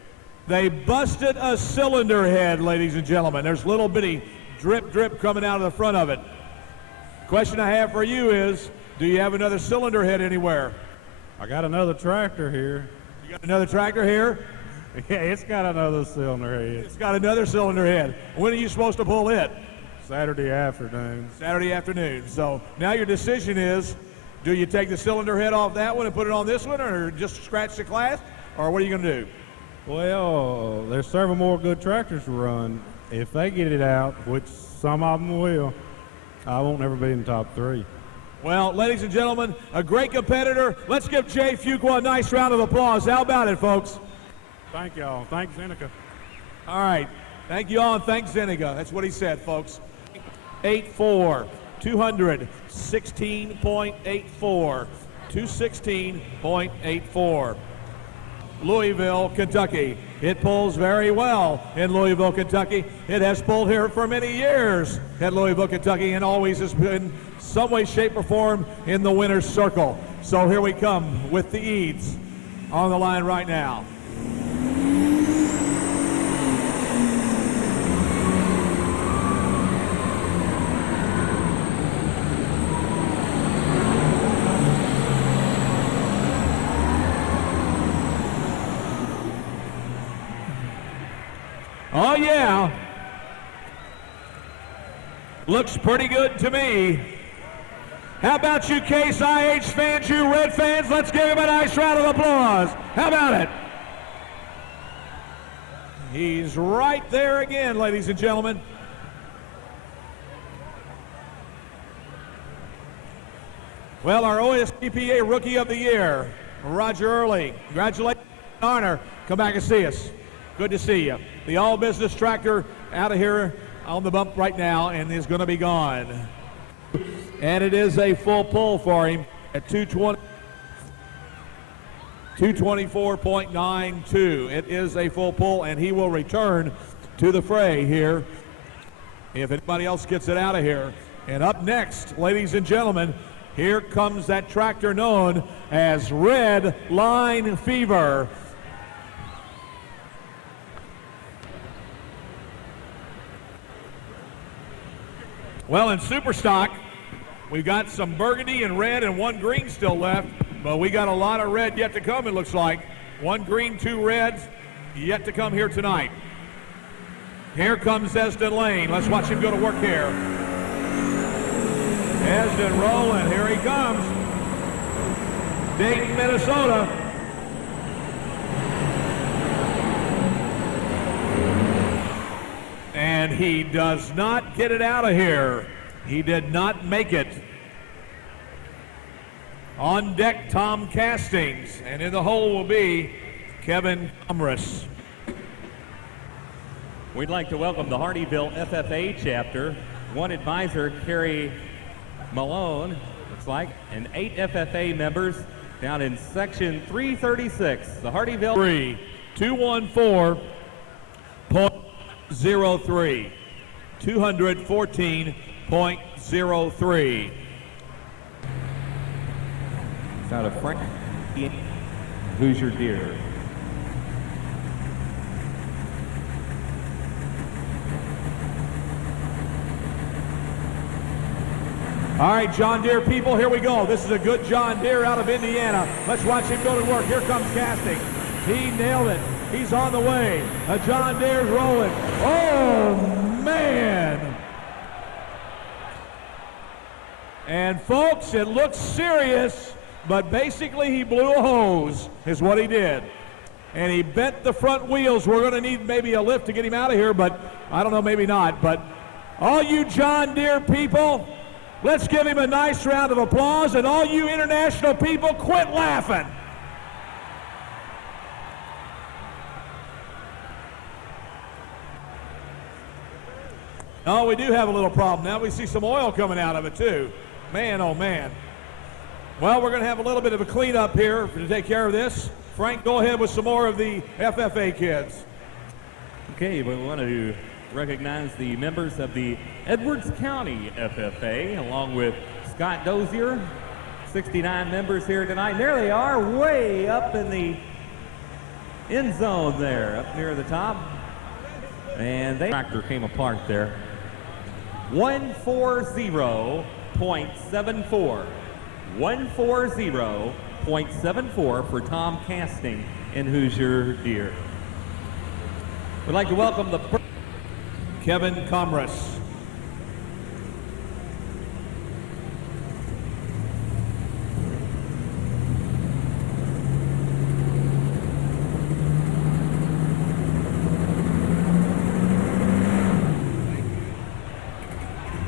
They busted a cylinder head, ladies and gentlemen. There's little bitty drip coming out of the front of it. Question I have for you is, do you have another cylinder head anywhere? I got another tractor here. You got another tractor here? Yeah, it's got another cylinder head. It's got another cylinder head. When are you supposed to pull it? Saturday afternoon. Saturday afternoon. So now your decision is, do you take the cylinder head off that one and put it on this one, or just scratch the class, or what are you going to do? Well, there's several more good tractors to run. If they get it out, which some of them will, I won't ever be in the top 3. Well, ladies and gentlemen, a great competitor. Let's give Jay Fuqua a nice round of applause. How about it, folks? Thank y'all. Thanks, Zeneca. All right. Thank you all, and thanks, Zeneca. That's what he said, folks. 8-4, 216.84, 216.84. Louisville, Kentucky. It pulls very well in Louisville, Kentucky. It has pulled here for many years at Louisville, Kentucky, and always has been some way, shape, or form in the winner's circle. So here we come with the Eads on the line right now. Oh, yeah. Looks pretty good to me. How about you Case IH fans, you Red fans? Let's give him a nice round of applause. How about it? He's right there again, ladies and gentlemen. Well, our OSPPA Rookie of the Year, Roger Early. Congratulations, honor. Come back and see us. Good to see you. The all-business tractor out of here on the bump right now and is going to be gone. And it is a full pull for him at 224.92. It is a full pull, and he will return to the fray here if anybody else gets it out of here. And up next, ladies and gentlemen, here comes that tractor known as Red Line Fever. Well, in Super Stock, we've got some burgundy and red and one green still left, but we got a lot of red yet to come, it looks like. One green, two reds yet to come here tonight. Here comes Esden Lane. Let's watch him go to work here. Esden rolling. Here he comes. Dayton, Minnesota. And he does not get it out of here. He did not make it. On deck, Tom Castings, and in the hole will be Kevin Comress. We'd like to welcome the Hardyville FFA chapter. One advisor, Kerry Malone, looks like, and 8 FFA members down in section 336. The Hardyville 214.03. 214.03. It's out of Frank Hoosier Deer. All right, John Deere people, here we go. This is a good John Deere out of Indiana. Let's watch him go to work. Here comes Casting. He nailed it. He's on the way. A John Deere's rolling. Oh, man. And folks, it looks serious, but basically he blew a hose is what he did. And he bent the front wheels. We're going to need maybe a lift to get him out of here, but I don't know, maybe not. But all you John Deere people, let's give him a nice round of applause, and all you international people, quit laughing. Oh, we do have a little problem now. We see some oil coming out of it, too. Man, oh, man. Well, we're going to have a little bit of a cleanup here to take care of this. Frank, go ahead with some more of the FFA kids. Okay, we want to recognize the members of the Edwards County FFA, along with Scott Dozier. 69 members here tonight. And there they are, way up in the end zone there, up near the top. And the tractor came apart there. 140.74. 140.74 for Tom Casting in Hoosier Deer. We'd like to welcome the Kevin Comress.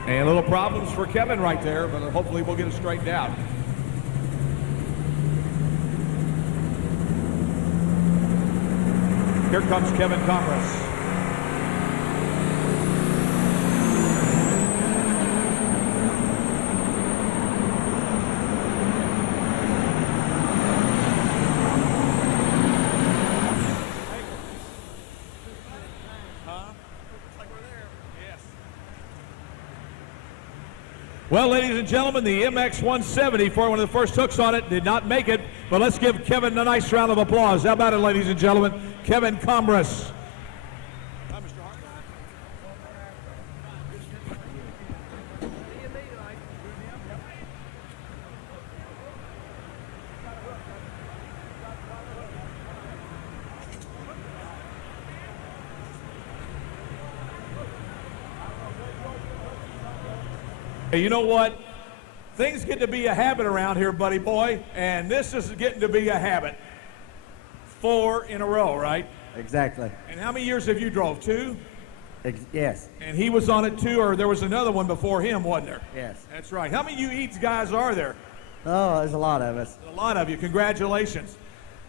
And little problems for Kevin right there, but hopefully we'll get it straightened out. Here comes Kevin Comress. Well, ladies and gentlemen, the MX 170 for one of the first hooks on it did not make it, but let's give Kevin a nice round of applause. How about it, ladies and gentlemen? Kevin Comress. You know what? Things get to be a habit around here, buddy boy, and this is getting to be a habit. 4 in a row, right? Exactly. And how many years have you drove? 2? Yes. And he was on it too, or there was another one before him, wasn't there? Yes. That's right. How many of you Eats guys are there? Oh, there's a lot of us. A lot of you. Congratulations.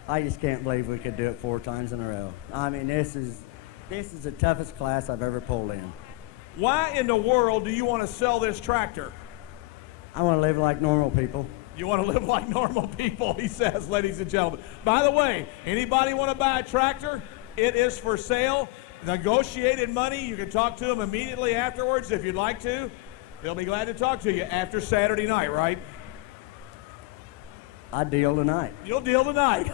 I just can't believe we could do it 4 times in a row. I mean, this is the toughest class I've ever pulled in. Why in the world do you want to sell this tractor? I want to live like normal people. You want to live like normal people, he says, ladies and gentlemen. By the way, anybody want to buy a tractor? It is for sale. Negotiated money. You can talk to them immediately afterwards if you'd like to. They'll be glad to talk to you after Saturday night, right? I deal tonight. You'll deal tonight.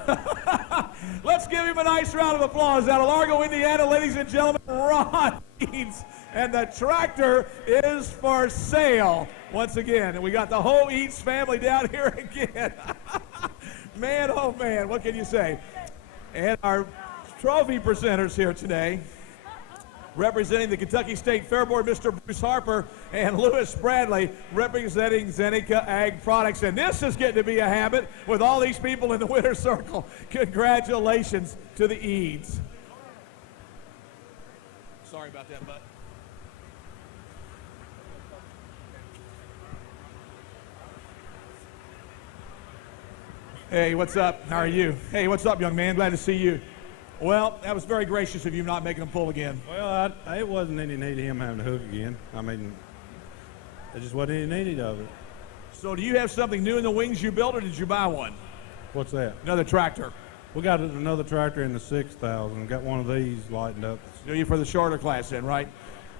Let's give him a nice round of applause out of Largo, Indiana, ladies and gentlemen. Ron Eads. And the tractor is for sale once again. And we got the whole Eads family down here again. Man, oh man, what can you say? And our trophy presenters here today. representing the Kentucky State Fair Board, Mr. Bruce Harper, and Lewis Bradley representing Zenica Ag Products. And this is getting to be a habit with all these people in the winner's circle. Congratulations to the Eads. Sorry about that, bud. Hey, what's up? How are you? Hey, what's up, young man? Glad to see you. Well, that was very gracious of you not making him pull again. Well, it wasn't any need of him having to hook again. I mean, it just wasn't any need of it. So do you have something new in the wings you built, or did you buy one? What's that? Another tractor. We got another tractor in the 6,000. Got one of these lightened up. Do you for the shorter class then, right?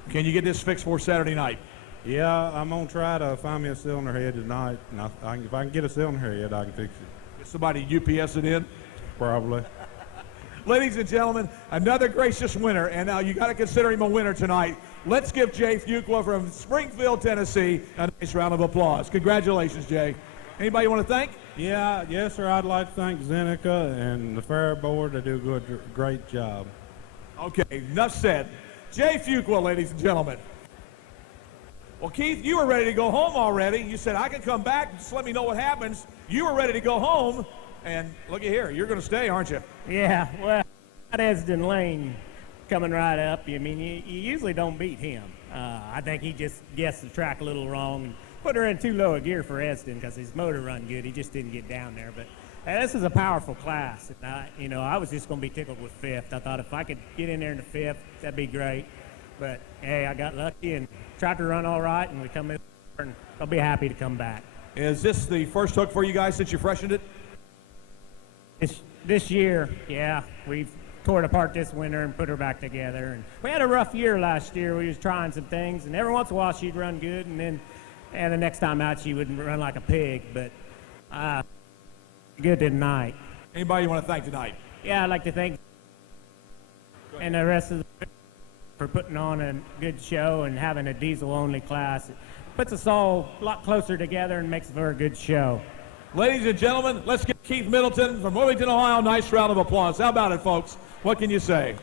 Can you get this fixed for Saturday night? Yeah, I'm going to try to find me a cylinder head tonight. And if I can get a cylinder head, I can fix it. Somebody UPS it in? Probably. Ladies and gentlemen, another gracious winner, and now you got to consider him a winner tonight. Let's give Jay Fuqua from Springfield, Tennessee, a nice round of applause. Congratulations, Jay. Anybody you want to thank? Yeah, yes, sir. I'd like to thank Zenica and the Fair Board. They do a great job. Okay, enough said. Jay Fuqua, ladies and gentlemen. Well, Keith, you were ready to go home already. You said, I can come back, just let me know what happens. You were ready to go home, and looky here, you're going to stay, aren't you? Yeah, well, Esden Lane coming right up. I mean, you usually don't beat him. I think he just guessed the track a little wrong and put her in too low a gear for Esden because his motor run good. He just didn't get down there. But this is a powerful class. And I was just going to be tickled with fifth. I thought if I could get in there in the fifth, that'd be great. But, hey, I got lucky and tractor run all right, and we come in and I'll be happy to come back. Is this the first hook for you guys since you freshened it? This year, yeah. We've tore it apart this winter and put her back together. And we had a rough year last year. We was trying some things, and every once in a while she'd run good, and then the next time out she wouldn't run like a pig. But good tonight. Anybody you want to thank tonight? Yeah, I'd like to thank and the rest of the for putting on a good show and having a diesel-only class. It puts us all a lot closer together and makes for a good show. Ladies and gentlemen, let's get Keith Middleton from Wilmington, Ohio. Nice round of applause. How about it, folks? What can you say?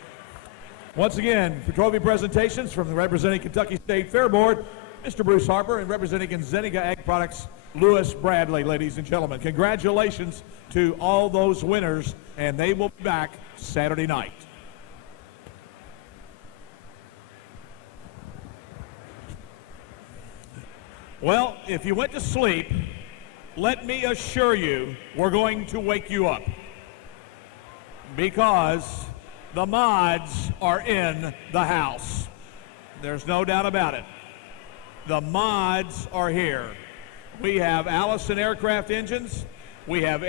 Once again, for trophy presentations from the representing Kentucky State Fair Board, Mr. Bruce Harper, and representing Zenica Ag Products, Lewis Bradley, ladies and gentlemen. Congratulations to all those winners, and they will be back Saturday night. Well, if you went to sleep, let me assure you, we're going to wake you up. Because the mods are in the house. There's no doubt about it. The mods are here. We have Allison aircraft engines. We have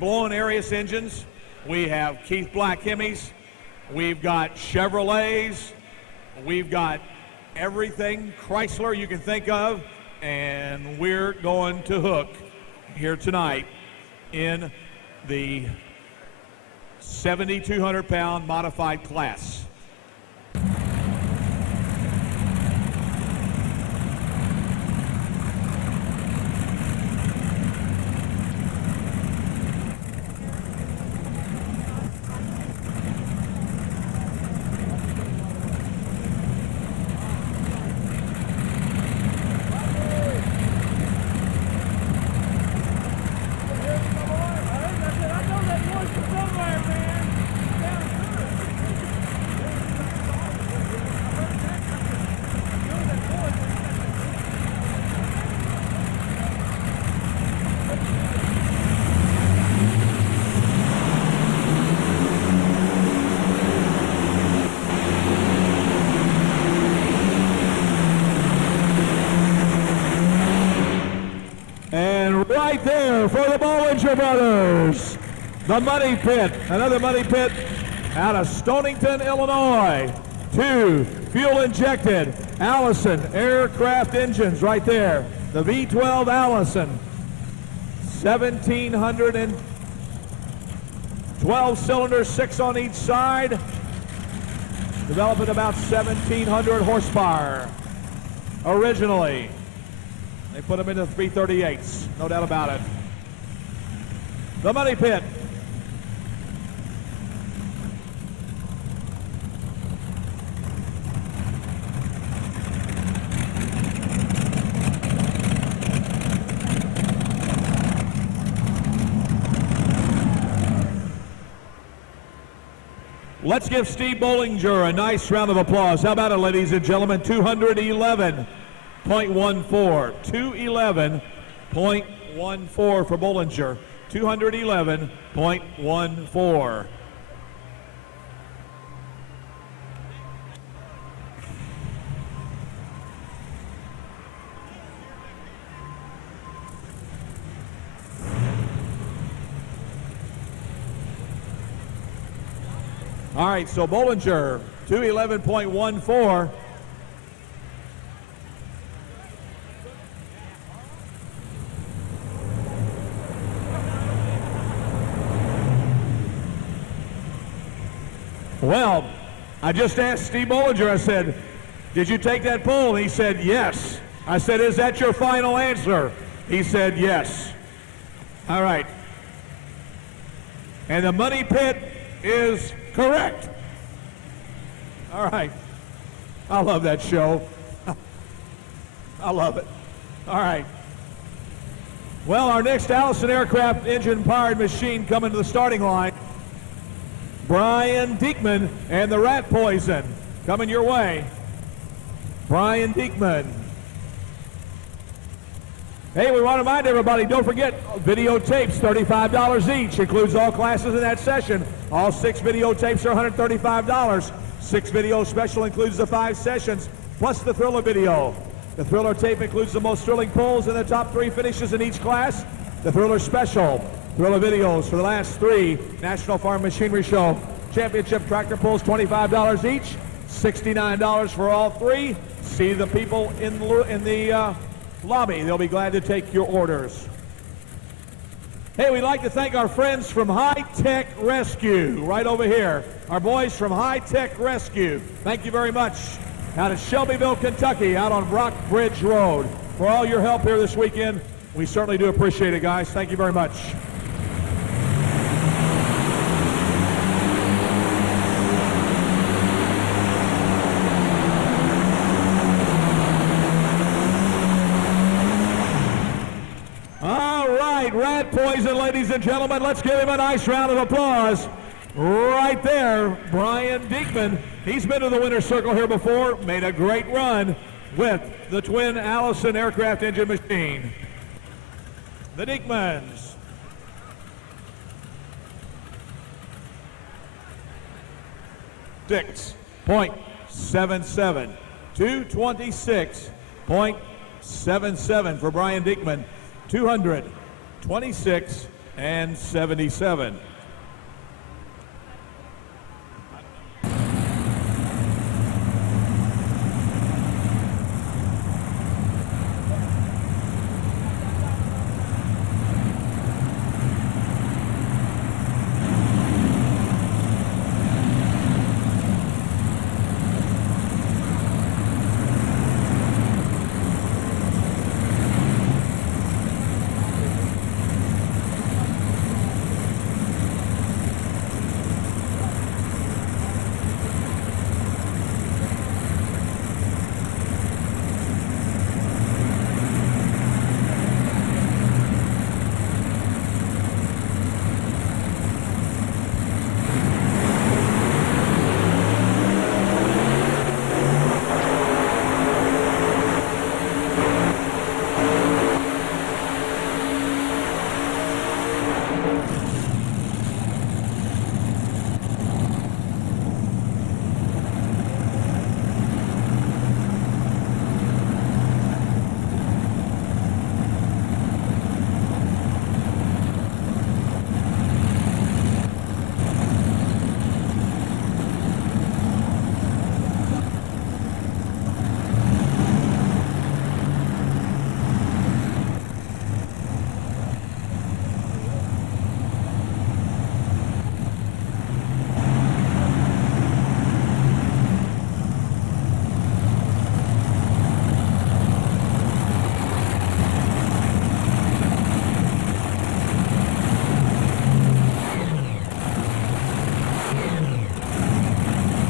blown Arius engines. We have Keith Black Hemis. We've got Chevrolets. We've got everything Chrysler you can think of. And we're going to hook here tonight in the 7,200-pound modified class. And right there for the Bollinger Brothers, the Money Pit, another Money Pit out of Stonington, Illinois. 2 fuel-injected Allison aircraft engines right there. The V12 Allison, 1,712 cylinders, 6 on each side, developing about 1,700 horsepower. Originally, they put them into 338s, no doubt about it. The Money Pit. Let's give Steve Bollinger a nice round of applause. How about it, ladies and gentlemen? 211.14. 211.14 for Bollinger. 211.14. All right, so Bollinger, 211.14. Well, I just asked Steve Bollinger, I said, did you take that poll? And he said, yes. I said, is that your final answer? He said, yes. All right. And the money pit is correct. All right. I love that show. I love it. All right. Well, our next Allison aircraft engine-powered machine coming to the starting line. Brian Diekman and the Rat Poison coming your way. Brian Diekman. Hey, we want to remind everybody, don't forget, videotapes, $35 each. Includes all classes in that session. All 6 videotapes are $135. 6 video special includes the 5 sessions, plus the Thriller video. The Thriller tape includes the most thrilling pulls and the top 3 finishes in each class. The Thriller special. Thriller videos for the last 3 National Farm Machinery Show Championship tractor pulls, $25 each, $69 for all 3. See the people in the lobby. They'll be glad to take your orders. Hey, we'd like to thank our friends from High Tech Rescue right over here. Our boys from High Tech Rescue. Thank you very much. Out of Shelbyville, Kentucky, out on Rock Bridge Road. For all your help here this weekend, we certainly do appreciate it, guys. Thank you very much. Rat Poison, ladies and gentlemen. Let's give him a nice round of applause. Right there, Brian Diekman. He's been to the winner's circle here before, made a great run with the twin Allison aircraft engine machine. The Diekmans. .77. 226.77 for Brian Diekman. 226 and 77.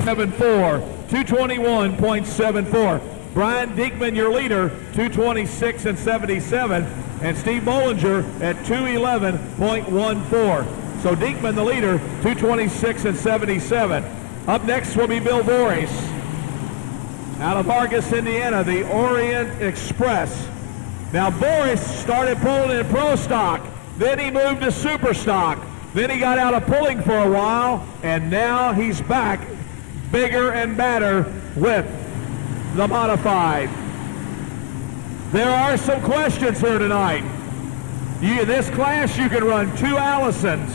.74, 221.74. Brian Diekman, your leader, 226 and 77, and Steve Bollinger at 211.14. So Diekman, the leader, 226 and 77. Up next will be Bill Voorhees. Out of Argus, Indiana, the Orient Express. Now, Boris started pulling in pro stock. Then he moved to super stock. Then he got out of pulling for a while, and now he's back bigger and badder with the modified. There are some questions here tonight. In this class, you can run 2 Allisons.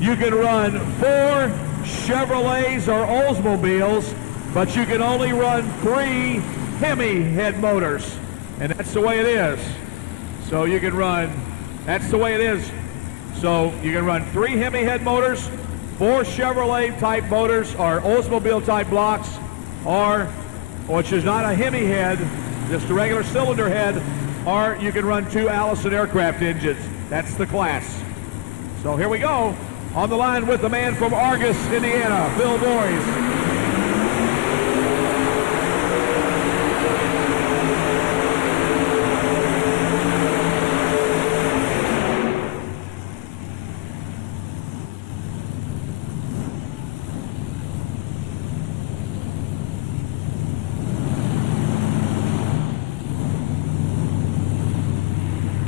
You can run 4 Chevrolets or Oldsmobiles, but you can only run 3 Hemi head motors. And that's the way it is. So you can run, that's the way it is. So you can run 3 Hemi head motors, 4 Chevrolet type motors or Oldsmobile type blocks, or, which is not a Hemi head, just a regular cylinder head, or you can run 2 Allison aircraft engines. That's the class. So here we go. On the line with the man from Argus, Indiana, Bill Voorhees.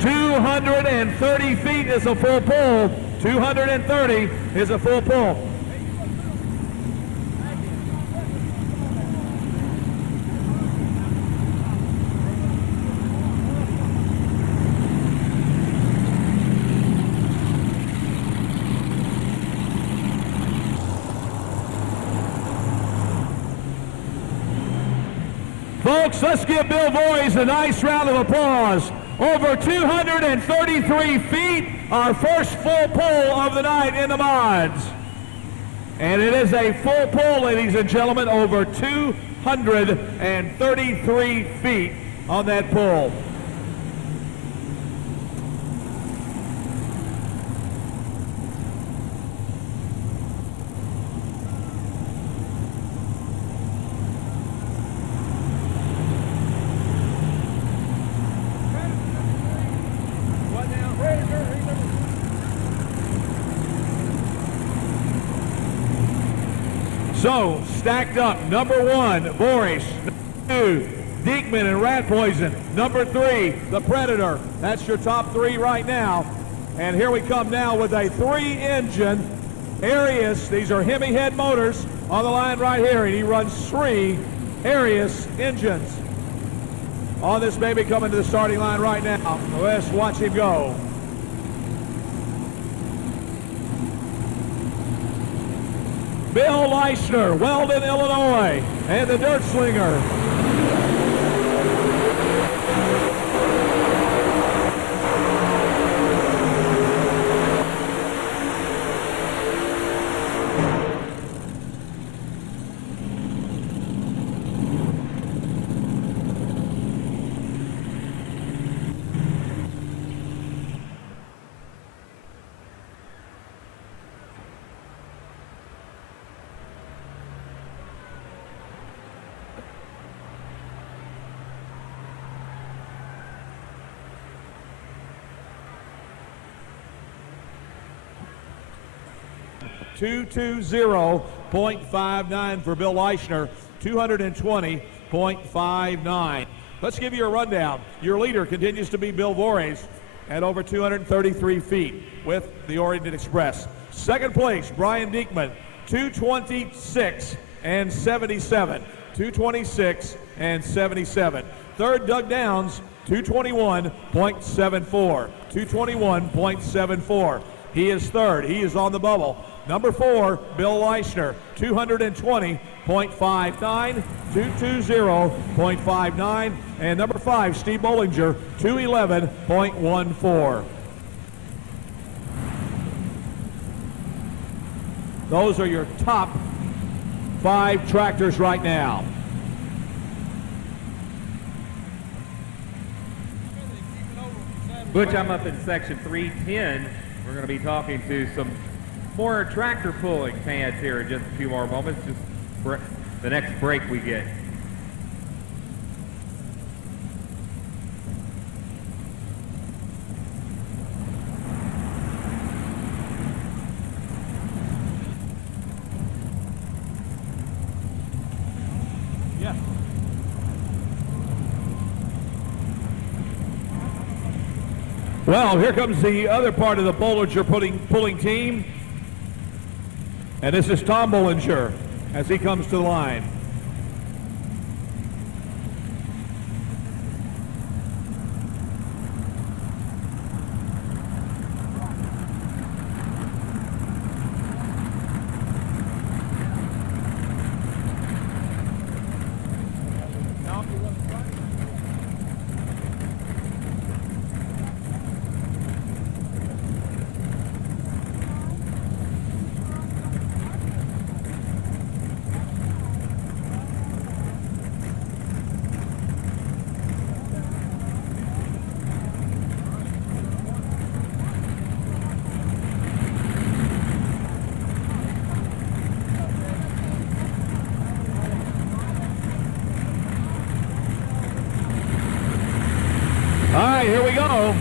230 feet is a full pull. 230 is a full pull. Folks, let's give Bill Voorhees a nice round of applause. Over 233 feet, our first full pull of the night in the mods. And it is a full pull, ladies and gentlemen, over 233 feet on that pull. So, stacked up, number 1, Boris. Number 2, Diekman and Rat Poison. Number 3, the Predator. That's your top 3 right now. And here we come now with a 3-engine Arius. These are Hemi head motors on the line right here. And he runs 3 Arius engines. On this baby coming to the starting line right now. Let's watch him go. Bill Leishner, Weldon, Illinois, and the Dirt Slinger. .59 for Bill Leishner, 220.59. Let's give you a rundown. Your leader continues to be Bill Voorhees at over 233 feet with the Orient Express. Second place, Brian Diekman, 226 and 77. 226 and 77. Third, Doug Downs, 221.74. 221.74. He is third. He is on the bubble. Number 4, Bill Leishner, 220.59, 220.59, and number 5, Steve Bollinger, 211.14. Those are your top 5 tractors right now. Butch, I'm up in section 310. We're going to be talking to some more tractor pulling fans here in just a few more moments, just the next break we get. Well, here comes the other part of the Bollinger pulling team. And this is Tom Bollinger as he comes to the line. All right, here we go.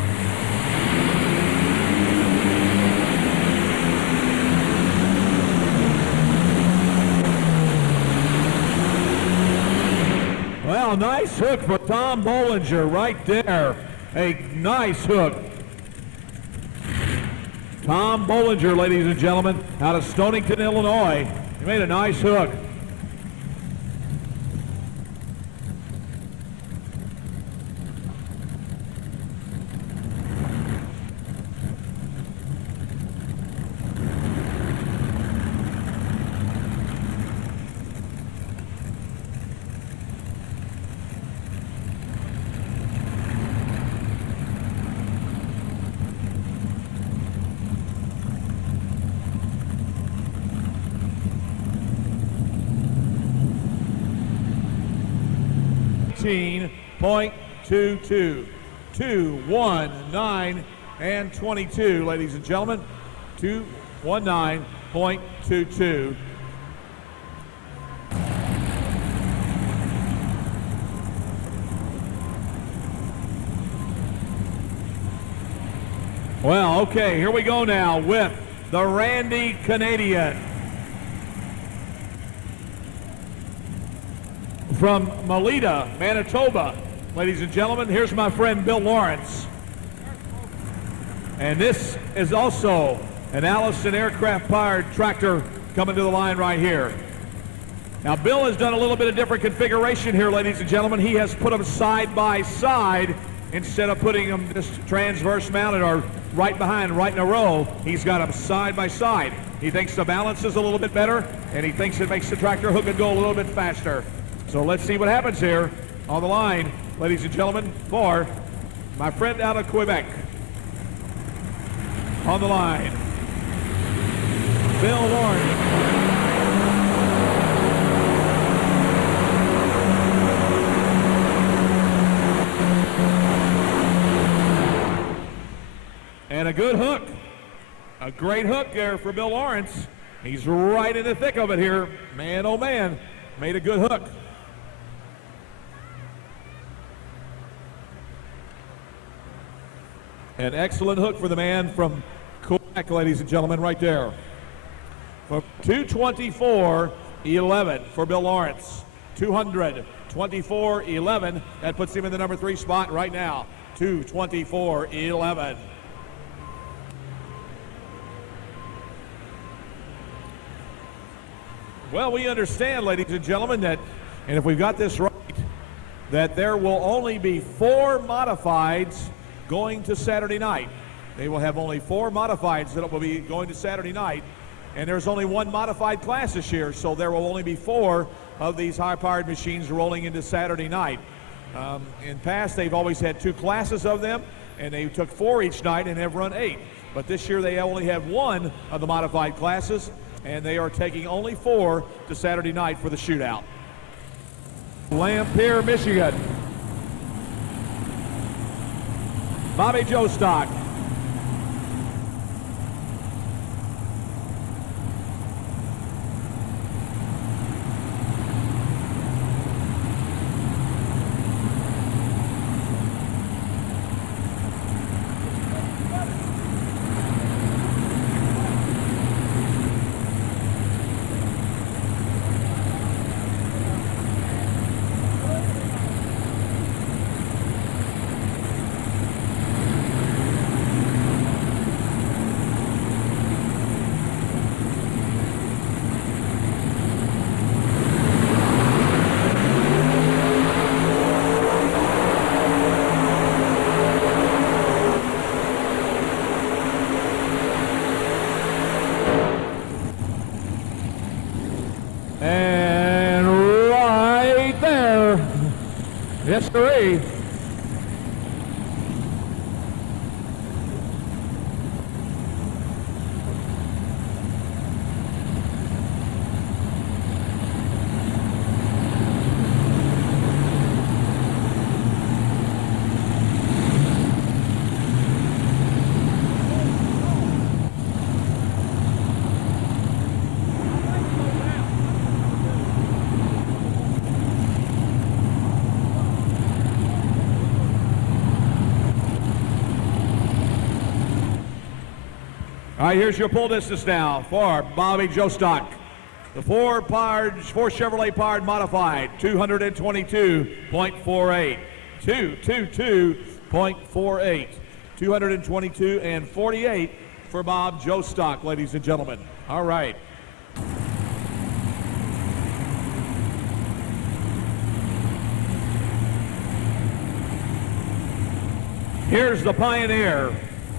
Well, nice hook for Tom Bollinger right there. A nice hook. Tom Bollinger, ladies and gentlemen, out of Stonington, Illinois. He made a nice hook. .22, 2:19 and 22, ladies and gentlemen. 2:19.22. Well, okay, here we go now with the Randy Canadian. From Melita, Manitoba. Ladies and gentlemen, here's my friend Bill Lawrence. And this is also an Allison aircraft-powered tractor coming to the line right here. Now, Bill has done a little bit of different configuration here, ladies and gentlemen. He has put them side by side instead of putting them just transverse mounted or right behind, right in a row. He's got them side by side. He thinks the balance is a little bit better, and he thinks it makes the tractor hook and go a little bit faster. So let's see what happens here on the line, ladies and gentlemen, for my friend out of Quebec. On the line, Bill Lawrence. And a good hook. A great hook there for Bill Lawrence. He's right in the thick of it here. Man, oh man, made a good hook. An excellent hook for the man from Quebec, ladies and gentlemen, right there. For 224.11 for Bill Lawrence. 224.11. That puts him in the number 3 spot right now. 224.11. Well, we understand, ladies and gentlemen, that, and if we've got this right, that there will only be 4 modifieds going to Saturday night. They will have only 4 modifieds that will be going to Saturday night, and there's only 1 modified class this year, so there will only be 4 of these high-powered machines rolling into Saturday night. In past, they've always had 2 classes of them, and they took 4 each night and have run 8. But this year they only have 1 of the modified classes, and they are taking only 4 to Saturday night for the shootout. Lampere, Michigan. Bobby Jostock. And right there, yes, sirree. All right, here's your pull distance now for Bobby Jostock. The four Chevrolet powered modified, 222.48. 222.48. 222 and 48 for Bob Jostock, ladies and gentlemen. All right. Here's the Pioneer,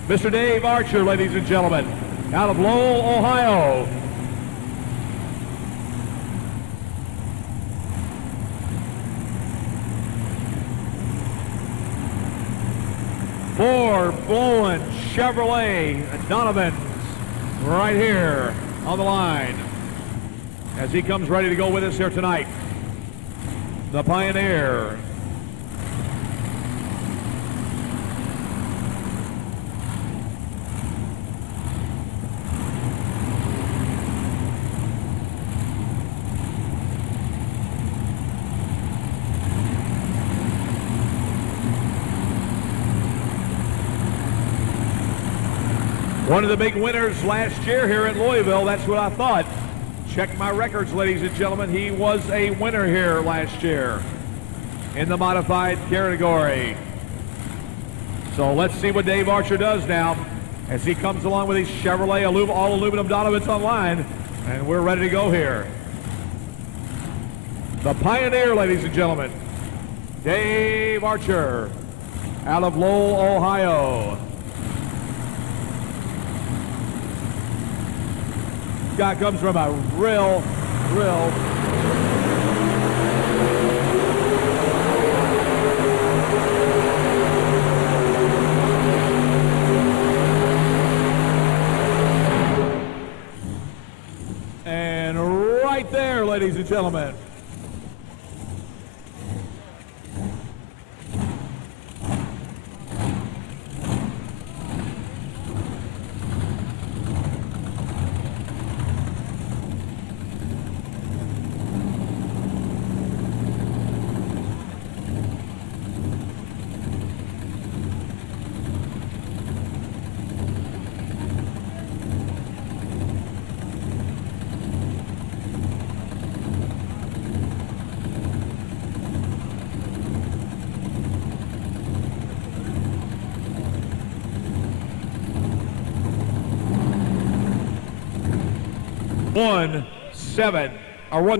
Mr. Dave Archer, ladies and gentlemen, out of Lowell, Ohio. Four blowing Chevrolet Donovans right here on the line as he comes ready to go with us here tonight. The Pioneer. One of the big winners last year here in Louisville, that's what I thought. Check my records, ladies and gentlemen. He was a winner here last year in the modified category. So let's see what Dave Archer does now as he comes along with these Chevrolet all aluminum Donovans online, and we're ready to go here. The Pioneer, ladies and gentlemen, Dave Archer out of Lowell, Ohio. Guy comes from a real and right there, ladies and gentlemen.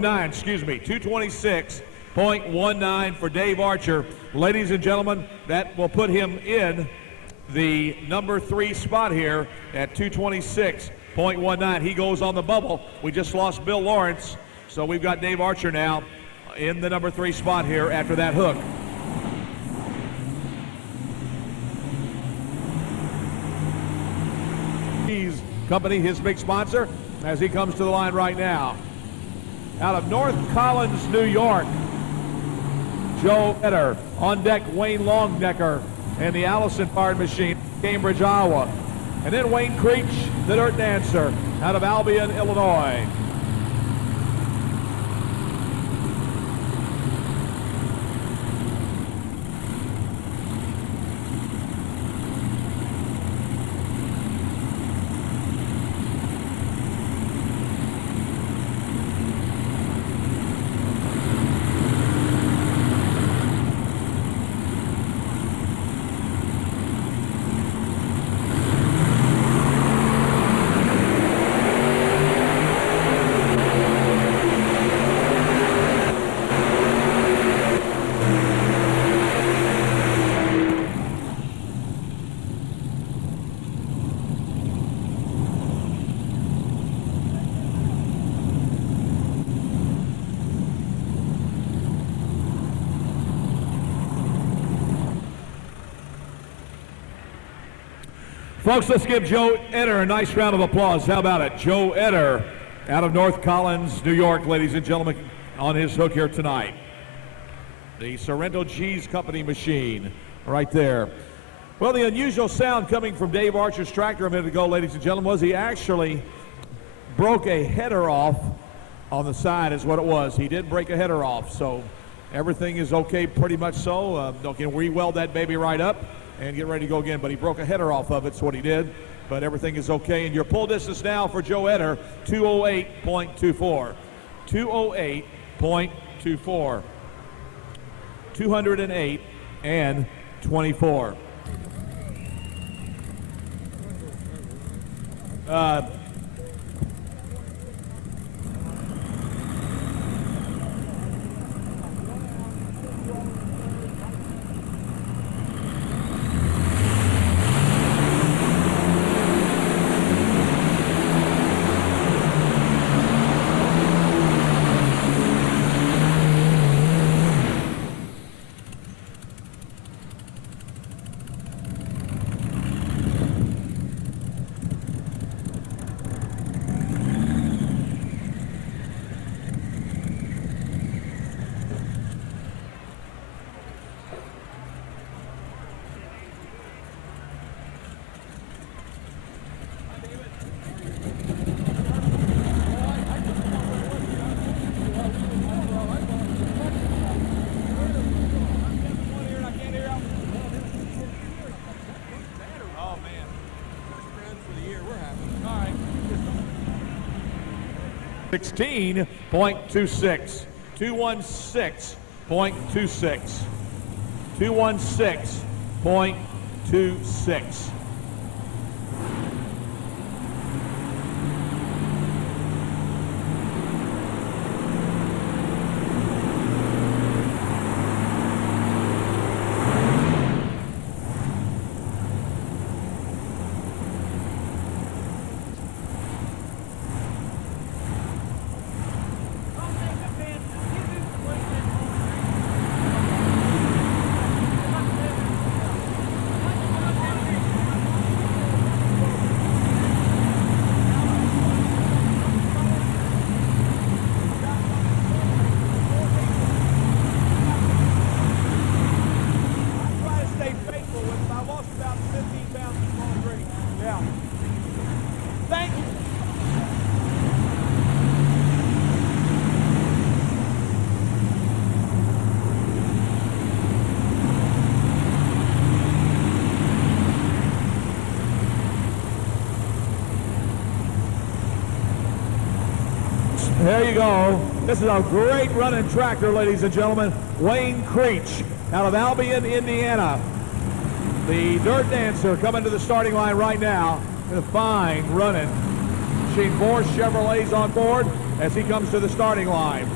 Excuse me, 226.19 for Dave Archer. Ladies and gentlemen, that will put him in the number 3 spot here at 226.19. He goes on the bubble. We just lost Bill Lawrence, so we've got Dave Archer now in the number 3 spot here after that hook. He's company, his big sponsor, as he comes to the line right now. Out of North Collins, New York, Joe Etter. On deck, Wayne Longdecker and the Allison Powered Machine, Cambridge, Iowa. And then Wayne Creech, the Dirt Dancer, out of Albion, Illinois. Folks, let's give Joe Etter a nice round of applause. How about it? Joe Etter out of North Collins, New York, ladies and gentlemen, on his hook here tonight. The Sorrento G's Company machine right there. Well, the unusual sound coming from Dave Archer's tractor a minute ago, ladies and gentlemen, was he actually broke a header off on the side is what it was. He did break a header off, so everything is okay pretty much so. Okay, re-weld that baby right up and get ready to go again, but he broke a header off of it, that's what he did, but everything is okay. And your pull distance now for Joe Etter, 208.24. 208.24. 208 and 24. $16.26. 216.26. 216.26. There you go. This is a great running tractor, ladies and gentlemen. Wayne Creech out of Albion, Indiana. The Dirt Dancer coming to the starting line right now. A fine running machine. 4 Chevrolets on board as he comes to the starting line.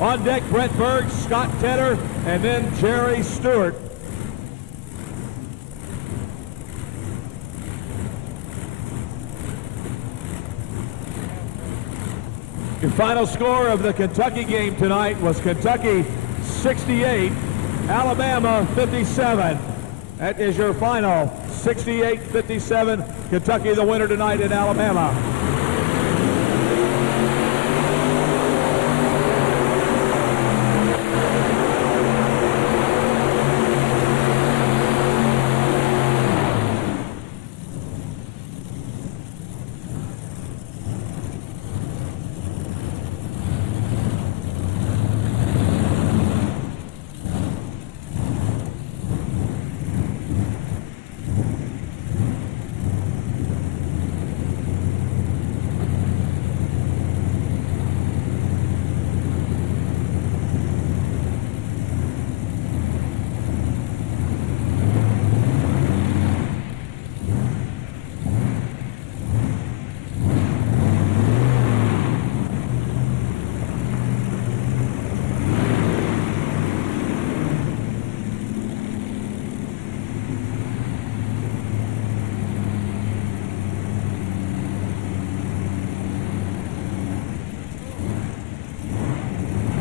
On deck, Brett Berg, Scott Tedder, and then Jerry Stewart. The final score of the Kentucky game tonight was Kentucky 68, Alabama 57. That is your final 68-57. Kentucky the winner tonight in Alabama.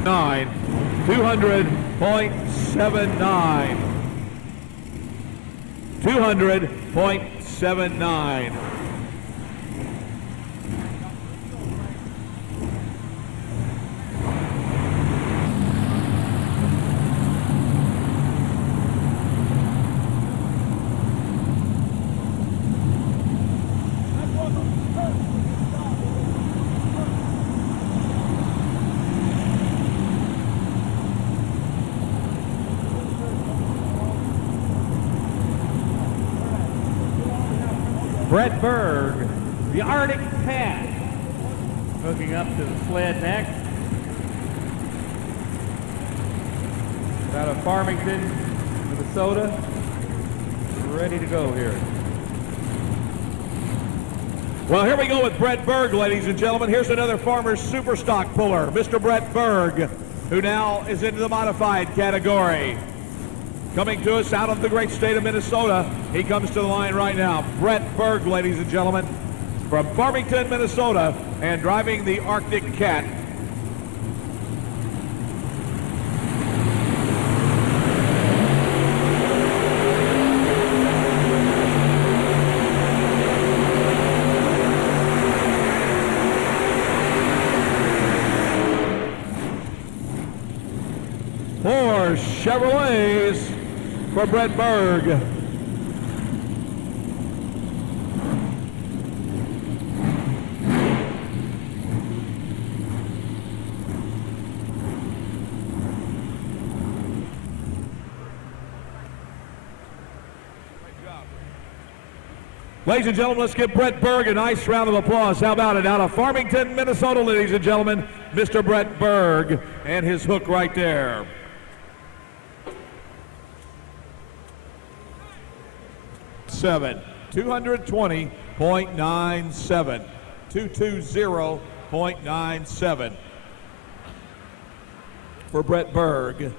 .79, 200.79. 200.79. Brett Berg, the Arctic Cat, hooking up to the sled next. Out of Farmington, Minnesota, ready to go here. Well, here we go with Brett Berg, ladies and gentlemen. Here's another Farmers Super Stock puller, Mr. Brett Berg, who now is into the modified category. Coming to us out of the great state of Minnesota, he comes to the line right now. Brett Berg, ladies and gentlemen, from Farmington, Minnesota, and driving the Arctic Cat. Four Chevrolets for Brett Berg. Ladies and gentlemen, let's give Brett Berg a nice round of applause. How about it? Out of Farmington, Minnesota, ladies and gentlemen, Mr. Brett Berg and his hook right there. Seven, 220.97, 220.97 for Brett Berg.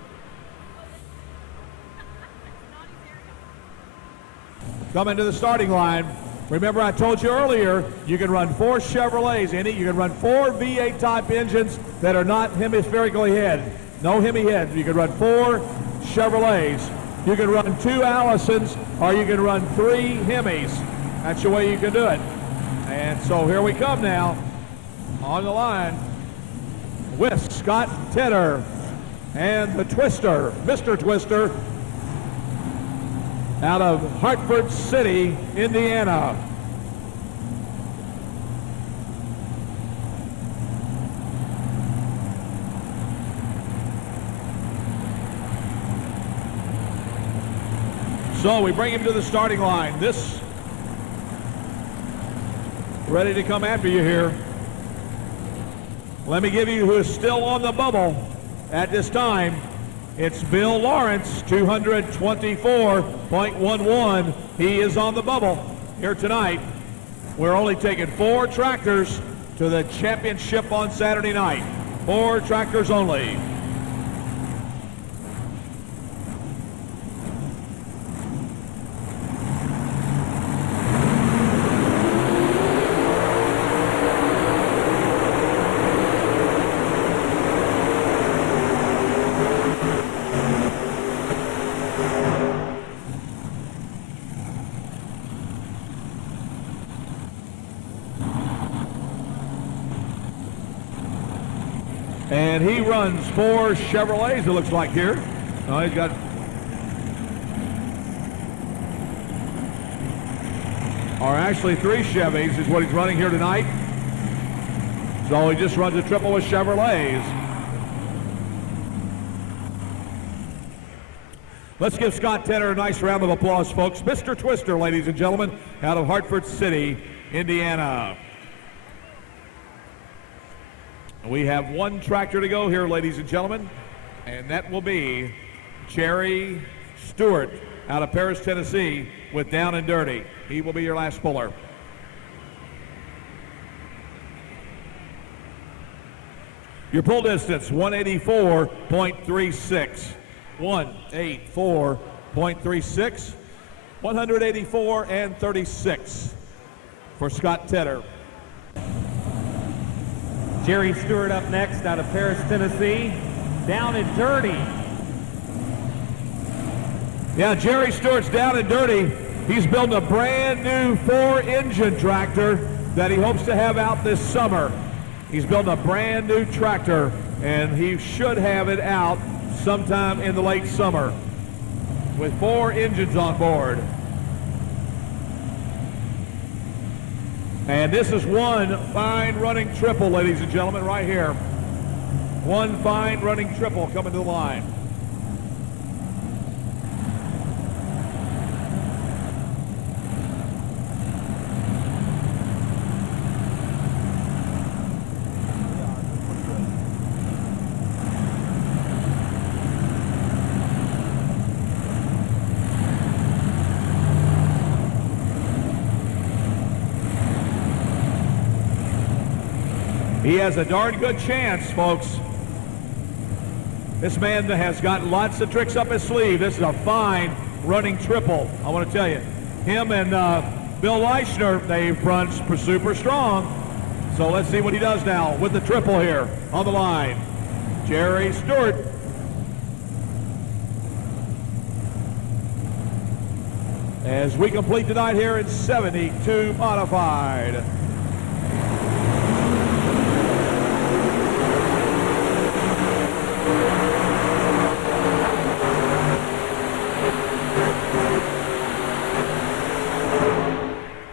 Coming to the starting line. Remember, I told you earlier, you can run 4 Chevrolets in it. You can run 4 V8 type engines that are not hemispherically head. No Hemi heads. You can run 4 Chevrolets. You can run 2 Allisons, or you can run 3 Hemis. That's the way you can do it. And so here we come now on the line with Scott Tedder and the Twister, Mr. Twister, out of Hartford City, Indiana. So we bring him to the starting line. This ready to come after you here. Let me give you who is still on the bubble at this time. It's Bill Lawrence, 224.11. He is on the bubble here tonight. We're only taking 4 tractors to the championship on Saturday night. 4 tractors only. And he runs 4 Chevrolets, it looks like here. Oh, he's got... Or actually 3 Chevys is what he's running here tonight. So he just runs a triple with Chevrolets. Let's give Scott Tedder a nice round of applause, folks. Mr. Twister, ladies and gentlemen, out of Hartford City, Indiana. We have 1 tractor to go here, ladies and gentlemen, and that will be Jerry Stewart out of Paris, Tennessee, with Down and Dirty. He will be your last puller. Your pull distance, 184.36. 184.36. 184 and 36 for Scott Tedder. Jerry Stewart up next out of Paris, Tennessee. Down and Dirty. Yeah, Jerry Stewart's Down and Dirty. He's building a brand new 4-engine tractor that he hopes to have out this summer. He's building a brand new tractor, and he should have it out sometime in the late summer with 4 engines on board. And this is one fine running triple, ladies and gentlemen, right here. One fine running triple coming to the line. He has a darn good chance, folks. This man has got lots of tricks up his sleeve. This is a fine running triple, I want to tell you. Him and Bill Leishner, they've run super strong. So let's see what he does now with the triple here on the line. Jerry Stewart. As we complete tonight here in 72 modified.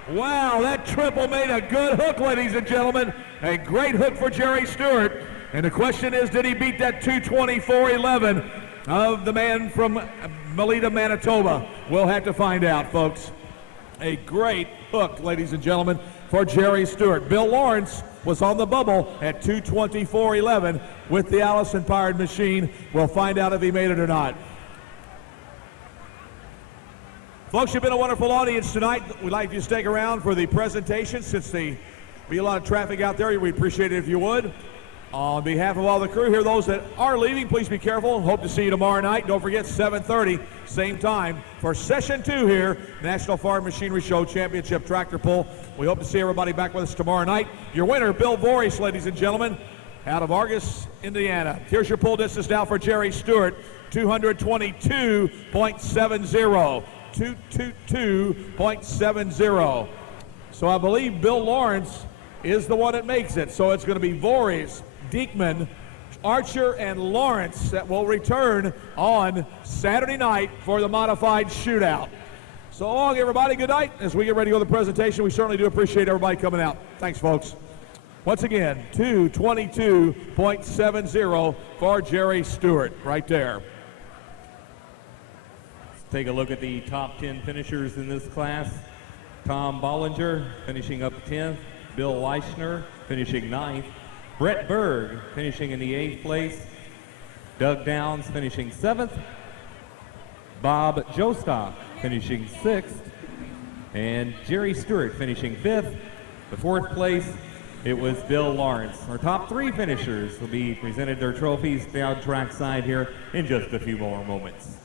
Wow, that triple made a good hook, ladies and gentlemen. A great hook for Jerry Stewart. And the question is, did he beat that 224.11 of the man from Melita, Manitoba? We'll have to find out, folks. A great hook, ladies and gentlemen, for Jerry Stewart. Bill Lawrence was on the bubble at 224.11 with the Allison-powered machine. We'll find out if he made it or not. Folks, you've been a wonderful audience tonight. We'd like you to stick around for the presentation since there'll be a lot of traffic out there. We'd appreciate it if you would. On behalf of all the crew here, those that are leaving, please be careful. Hope to see you tomorrow night. Don't forget, 7:30, same time, for Session 2 here, National Farm Machinery Show Championship Tractor Pull. We hope to see everybody back with us tomorrow night. Your winner, Bill Voorhees, ladies and gentlemen, out of Argus, Indiana. Here's your pull distance now for Jerry Stewart, 222.70. 222.70. So I believe Bill Lawrence is the one that makes it. So it's going to be Voorhees, Diekman, Archer, and Lawrence that will return on Saturday night for the modified shootout. So long, everybody. Good night. As we get ready to go to the presentation, we certainly do appreciate everybody coming out. Thanks, folks. Once again, 222.70 for Jerry Stewart right there. Take a look at the top 10 finishers in this class. Tom Bollinger finishing up 10th. Bill Leishner finishing 9th. Brett Berg finishing in the 8th place. Doug Downs finishing 7th. Bob Jostock finishing 6th. And Jerry Stewart finishing 5th. The 4th place, it was Bill Lawrence. Our top 3 finishers will be presented their trophies down trackside here in just a few more moments.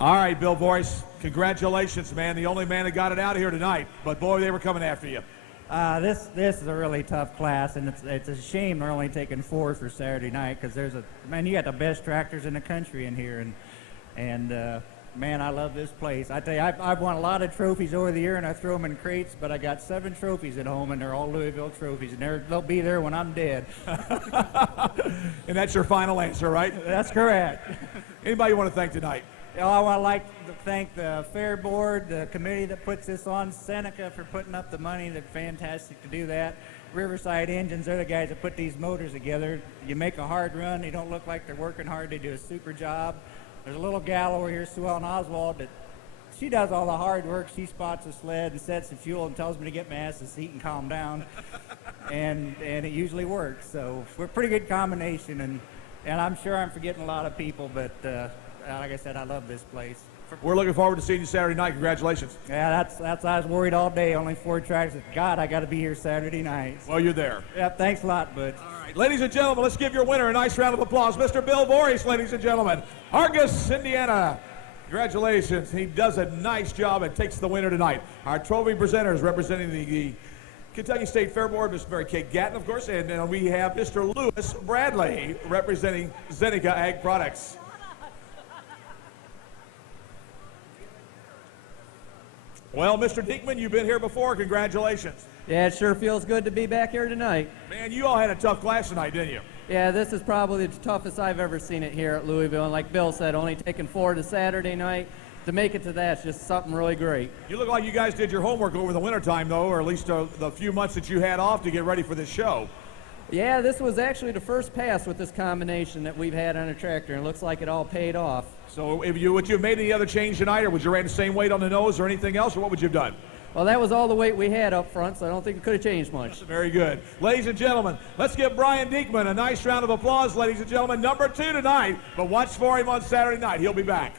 All right, Bill Voorhees, congratulations, man. The only man that got it out of here tonight. But, boy, they were coming after you. This is a really tough class, and it's a shame they're only taking 4 for Saturday night because you got the best tractors in the country in here, and man, I love this place. I tell you, I've won a lot of trophies over the year, and I throw them in crates, but I got 7 trophies at home, and they're all Louisville trophies, and they'll be there when I'm dead. And that's your final answer, right? That's correct. Anybody you want to thank tonight? I would like to thank the Fair Board, the committee that puts this on, Seneca for putting up the money. They're fantastic to do that. Riverside Engines, they're the guys that put these motors together. You make a hard run, they don't look like they're working hard, they do a super job. There's a little gal over here, Sue Ellen Oswald, that she does all the hard work. She spots a sled and sets the fuel and tells me to get my ass a seat and calm down. and it usually works. So we're a pretty good combination, and I'm sure I'm forgetting a lot of people, but like I said, I love this place. We're looking forward to seeing you Saturday night. Congratulations. Yeah, that's I was worried all day. Only 4 tracks. God, I got to be here Saturday night. Well, you're there. Yep, thanks a lot, Butch. All right, ladies and gentlemen, let's give your winner a nice round of applause. Mr. Bill Voorhees, ladies and gentlemen. Argus, Indiana. Congratulations. He does a nice job and takes the winner tonight. Our trophy presenters representing the Kentucky State Fair Board, Miss Mary Kate Gatton, of course, and then we have Mr. Lewis Bradley representing Zeneca Ag Products. Well, Mr. Diekman, you've been here before. Congratulations. Yeah, it sure feels good to be back here tonight. Man, you all had a tough class tonight, didn't you? Yeah, this is probably the toughest I've ever seen it here at Louisville. And like Bill said, only taking 4 to Saturday night. To make it to that's just something really great. You look like you guys did your homework over the wintertime, though, or at least the few months that you had off to get ready for this show. Yeah, this was actually the first pass with this combination that we've had on a tractor, and it looks like it all paid off. So would you have made any other change tonight, or would you ran the same weight on the nose or anything else, or what would you have done? Well, that was all the weight we had up front, so I don't think it could have changed much. Very good. Ladies and gentlemen, let's give Brian Diekman a nice round of applause, ladies and gentlemen. Number 2 tonight, but watch for him on Saturday night. He'll be back.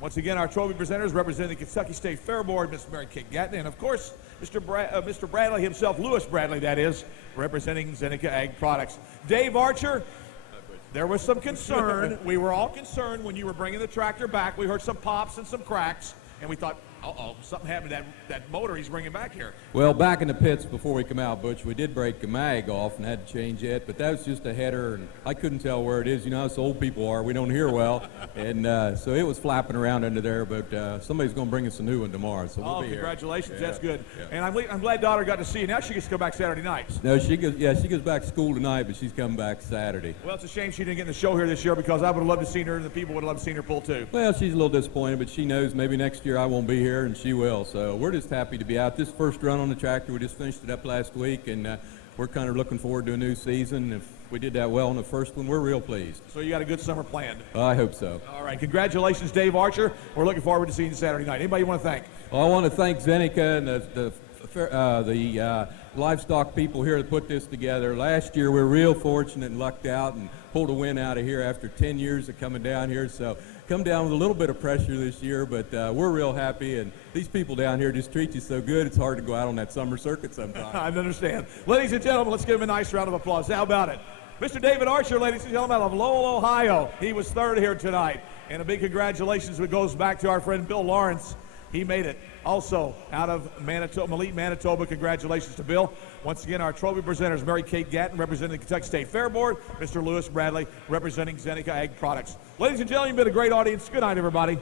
Once again, our trophy presenters representing the Kentucky State Fair Board, Miss Mary Kate Gatton, and of course, Mr. Bradley himself, Lewis Bradley, that is, representing Zeneca Ag Products. Dave Archer, there was some concern. We were all concerned when you were bringing the tractor back. We heard some pops and some cracks, and we thought, uh-oh, something happened to that motor he's bringing back here. Well, back in the pits before we come out, Butch, we did break the mag off and had to change it, but that was just a header, and I couldn't tell where it is. You know how us old people are. We don't hear well. And so it was flapping around under there, but somebody's going to bring us a new one tomorrow, so we'll be congratulations. Here. That's good. Yeah. And I'm glad daughter got to see you. Now she gets to go back Saturday nights. No, she goes back to school tonight, but she's coming back Saturday. Well, it's a shame she didn't get in the show here this year because I would have loved to see her, and the people would have loved to see her pull too. Well, she's a little disappointed, but she knows maybe next year I won't be here, and she will. So we're just happy to be out. This first run on the tractor, we just finished it up last week, and we're kind of looking forward to a new season. If we did that well in the first one, we're real pleased. So you got a good summer planned? I hope so. All right. Congratulations, Dave Archer. We're looking forward to seeing you Saturday night. Anybody you want to thank? Well, I want to thank Zeneca and the livestock people here that put this together. Last year, we were real fortunate and lucked out and pulled a win out of here after 10 years of coming down here. So come down with a little bit of pressure this year, but we're real happy. And these people down here just treat you so good, it's hard to go out on that summer circuit sometimes. I understand. Ladies and gentlemen, let's give him a nice round of applause. How about it? Mr. David Archer, ladies and gentlemen, out of Lowell, Ohio. He was third here tonight. And a big congratulations goes back to our friend Bill Lawrence. He made it. Also, out of Manitoba, Malete, Manitoba, congratulations to Bill. Once again, our trophy presenters, Mary Kate Gatton, representing the Kentucky State Fair Board, Mr. Lewis Bradley, representing Zeneca Ag Products. Ladies and gentlemen, you've been a great audience. Good night, everybody.